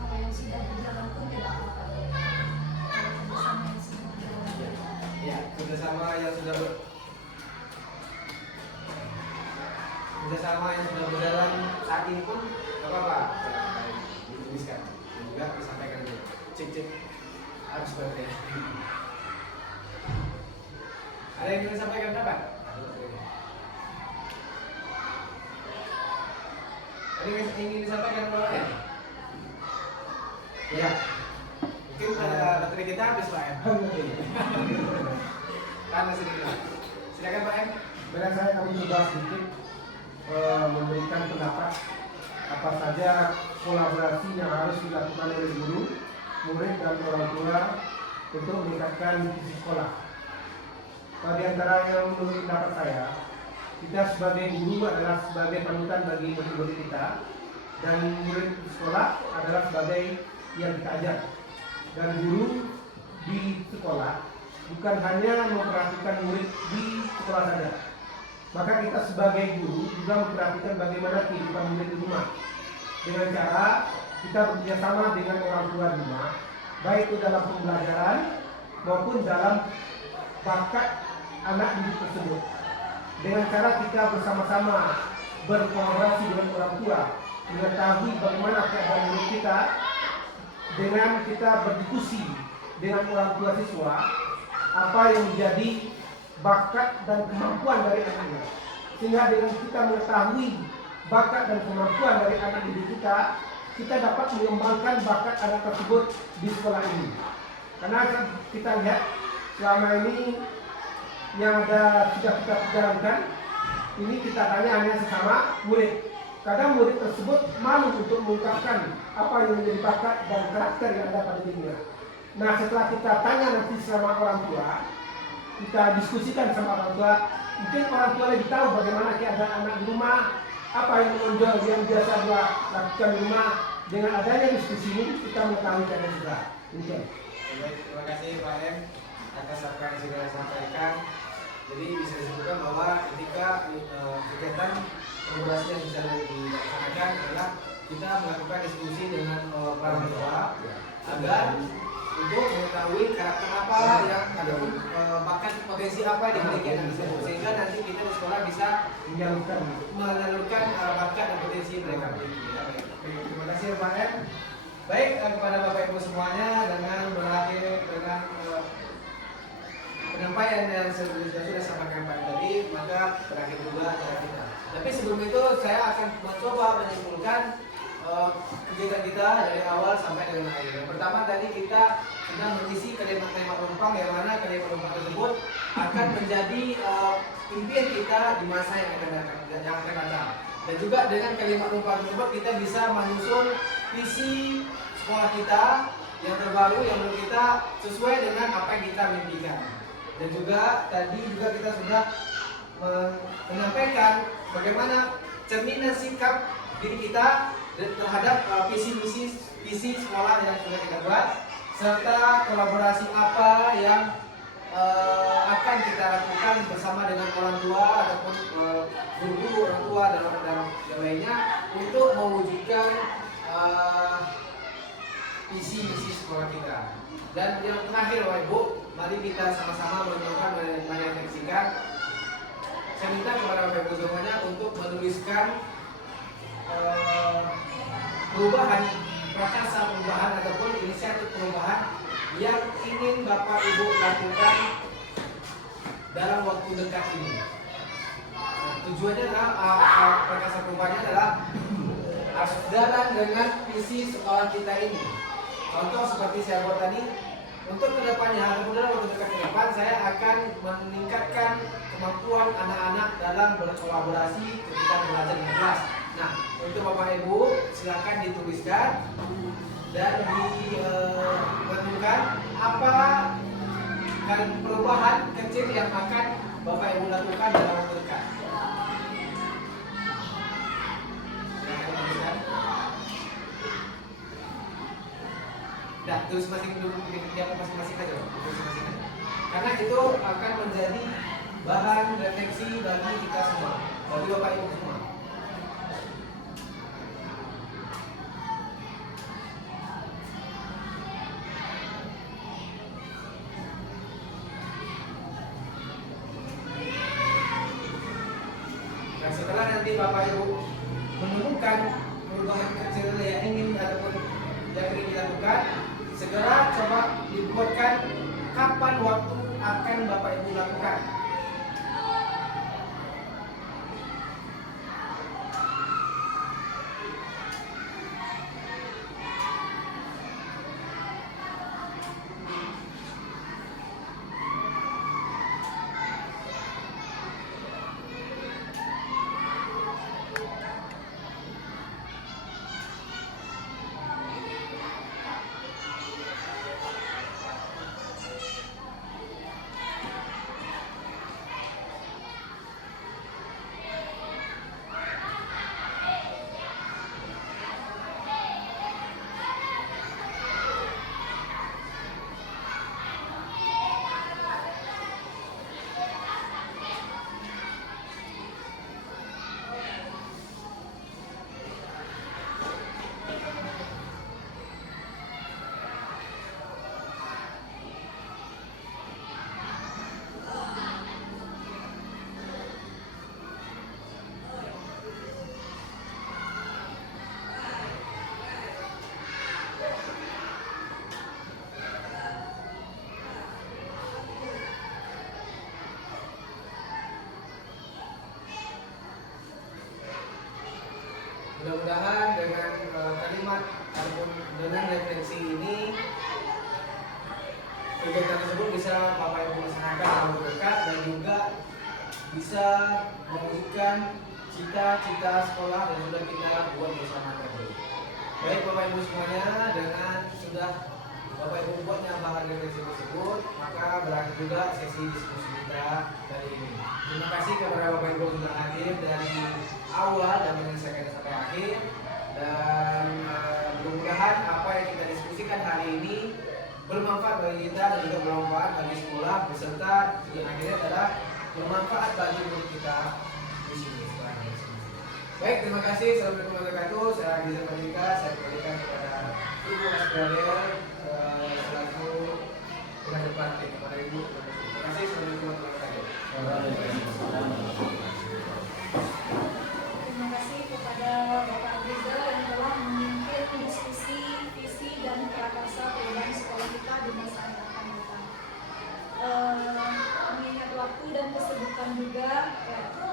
Kalau yang sudah berjalan pun tidak apa-apa. Kalau kerjasama yang sudah berjalan. Ya, kerjasama yang sudah berjalan saat ini pun nggak apa-apa. Dituliskan dan juga disampaikan dulu. Cek harus seperti ini. Ada yang ingin disampaikan apa? Ada yang ingin disampaikan apa ya? Ya, mungkin baterai kita habis Pak M. Karena sedikit. Silakan Pak M. Sebenarnya saya akan mencoba sedikit memberikan pendapat apa saja kolaborasi yang harus dilakukan oleh guru, murid dan orang tua untuk meningkatkan visi sekolah. Di antara yang menurut pendapat saya, kita sebagai guru adalah sebagai panutan bagi murid-murid kita, dan murid di sekolah adalah sebagai yang kita ajar. Dan guru di sekolah bukan hanya memperhatikan murid di sekolah saja, maka kita sebagai guru juga memperhatikan bagaimana kehidupan murid di rumah, dengan cara kita bekerja sama dengan orang tua di rumah, baik itu dalam pembelajaran maupun dalam bakat anak didik tersebut. Dengan cara kita bersama-sama berkolaborasi dengan orang tua, mengetahui bagaimana keadaan murid kita, dengan kita berdiskusi dengan orang tua siswa apa yang menjadi bakat dan kemampuan dari anaknya, sehingga dengan kita mengetahui bakat dan kemampuan dari anak didik kita dapat mengembangkan bakat anak tersebut di sekolah ini. Karena kita lihat selama ini yang sudah kita jalankan, ini kita tanya hanya sesama murid. Kadang murid tersebut malu untuk mengungkapkan apa yang menjadi bakat dan karakter yang ada pada dirinya. Nah, setelah kita tanya nanti sama orang tua, kita diskusikan sama orang tua, mungkin orang tua lebih tahu bagaimana keadaan anak di rumah, apa yang menonjol yang biasa dia lakukan di rumah. Dengan adanya diskusi ini, kita mengetahui keadaan juga. Mungkin. Baik, terima kasih Pak M atas apa yang sudah disampaikan. Jadi bisa disebutkan bahwa ketika kegiatan kolaborasi yang bisa dilaksanakan adalah kita melakukan diskusi dengan para orang tua agar untuk mengetahui karakter apa yang ataupun bakat potensi apa yang dimiliki anak tersebut, sehingga nanti kita di sekolah bisa menyalurkan bakat dan potensi mereka miliki. Baik, terima kasih Pak M. Baik, kepada Bapak Ibu semuanya, dengan berakhir dengan penyampaian yang sudah sampaikan Pak tadi, maka berakhir juga acara kita. Tapi sebelum itu saya akan mencoba menyimpulkan kegiatan kita dari awal sampai dengan akhir. Yang pertama tadi kita sedang mengisi kalimat-kalimat penumpang, yang mana kalimat penumpang tersebut akan menjadi impian kita di masa yang akan datang. Dan juga dengan kalimat penumpang tersebut kita bisa menyusun visi sekolah kita yang terbaru yang menurut kita sesuai dengan apa yang kita mimpikan. Dan juga tadi juga kita sudah menyampaikan bagaimana cerminan sikap diri kita terhadap visi misi sekolah yang sudah kita buat, serta kolaborasi apa yang akan kita lakukan bersama dengan orang tua ataupun guru orang tua dan yang lainnya untuk mewujudkan visi misi sekolah kita. Dan yang terakhir Bapak Ibu, mari kita sama-sama menentukan dan merefleksikan. Saya minta kepada Bapak Ibu semuanya untuk menuliskan perubahan, prakarsa perubahan ataupun inisiatif perubahan yang ingin Bapak Ibu lakukan dalam waktu dekat ini. Tujuannya adalah prakarsa perubahannya adalah harus jalan dengan visi sekolah kita ini. Contoh seperti saya buat tadi, untuk kedepannya ataupun dalam waktu dekat ke depan, saya akan meningkatkan kemampuan anak-anak dalam berkolaborasi ketika belajar di kelas. Nah, untuk Bapak Ibu silakan dituliskan dan menentukan apa perubahan kecil yang akan Bapak Ibu lakukan dalam waktu dekat. Nah, terus masing-masing aja, karena itu akan menjadi bahan refleksi bagi kita semua, bagi Bapak Ibu semua. Nah, setelah nanti Bapak Ibu menemukan perubahan kecil yang ingin ataupun yang ingin dilakukan, segera coba dibuatkan kapan waktu akan Bapak Ibu lakukan. Mudah-mudahan dengan kalimat ataupun dengan referensi ini kegiatan tersebut bisa Bapak Ibu laksanakan dalam waktu dekat dan juga bisa mewujudkan cita-cita sekolah yang sudah kita buat bersama tadi. Baik Bapak Ibu semuanya, dengan sudah Bapak Ibu buatnya bahan refleksi tersebut, maka berakhir juga sesi diskusi kita kali ini. Terima kasih kepada Bapak Ibu sudah hadir dari awal dan menyelesaikan sampai akhir, dan mudah-mudahan apa yang kita diskusikan hari ini bermanfaat bagi kita dan juga bermanfaat bagi sekolah beserta tujuan akhirnya adalah bermanfaat bagi murid kita di sini. Baik, terima kasih. Assalamualaikum warahmatullahi wabarakatuh. Saya Rizal Fadlika. Saya kembalikan kepada Ibu Asbralia selaku penasihat praktik kepada Ibu. Terima kasih. Assalamualaikum warahmatullahi wabarakatuh. Terima kasih kepada Bapak Rizal yang telah memimpin diskusi visi dan prakarsa perubahan sekolah kita di masa yang akan datang. Mengingat waktu dan kesibukan juga,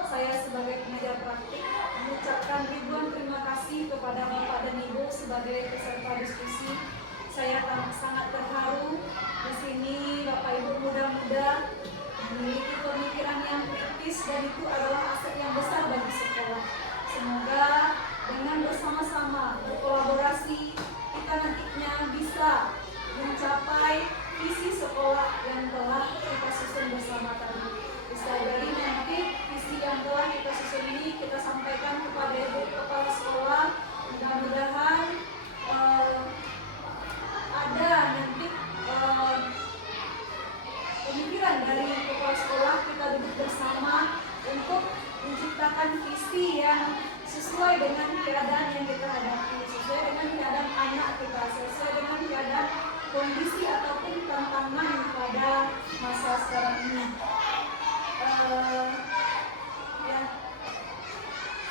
saya sebagai pengajar praktik mengucapkan ribuan terima kasih kepada Bapak dan Ibu sebagai peserta diskusi. Saya sangat terharu di sini. Bapak Ibu muda-muda memiliki pemikiran yang kritis dan itu adalah aset yang besar bagi sekolah. Semoga dengan bersama-sama berkolaborasi kita nantinya bisa mencapai visi sekolah yang telah kita susun bersama tadi. Bisa jadi nanti visi yang telah kita susun ini kita sampaikan kepada Ibu Kepala Sekolah. Mudah-mudahan ada nanti pemikiran dari Kepala Sekolah, kita duduk bersama untuk menciptakan visi yang sesuai dengan keadaan yang kita hadapi, sesuai dengan keadaan anak kita, sesuai dengan keadaan kondisi ataupun tantangan pada masa sekarang ini.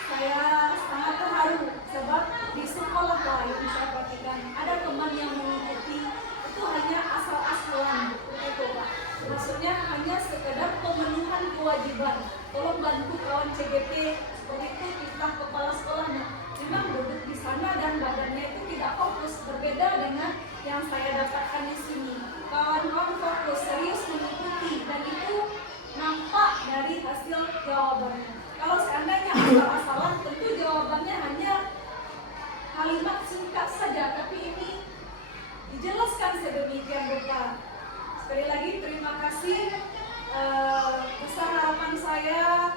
Saya sangat terharu sebab di sekolah lain saya perhatikan ada teman yang mengikuti itu hanya asal-asalan begitu Pak. Maksudnya hanya sekedar pemenuhan kewajiban. Tolong bantu kawan CGP seperti itu, kita kepala sekolahnya memang duduk di sana dan badannya itu tidak fokus, berbeda dengan yang saya dapatkan di sini. Kawan-kawan fokus, serius mengikuti dan itu nampak dari hasil jawabannya. Kalau seandainya asal-asalan tentu Sekali lagi terima kasih. Besar harapan saya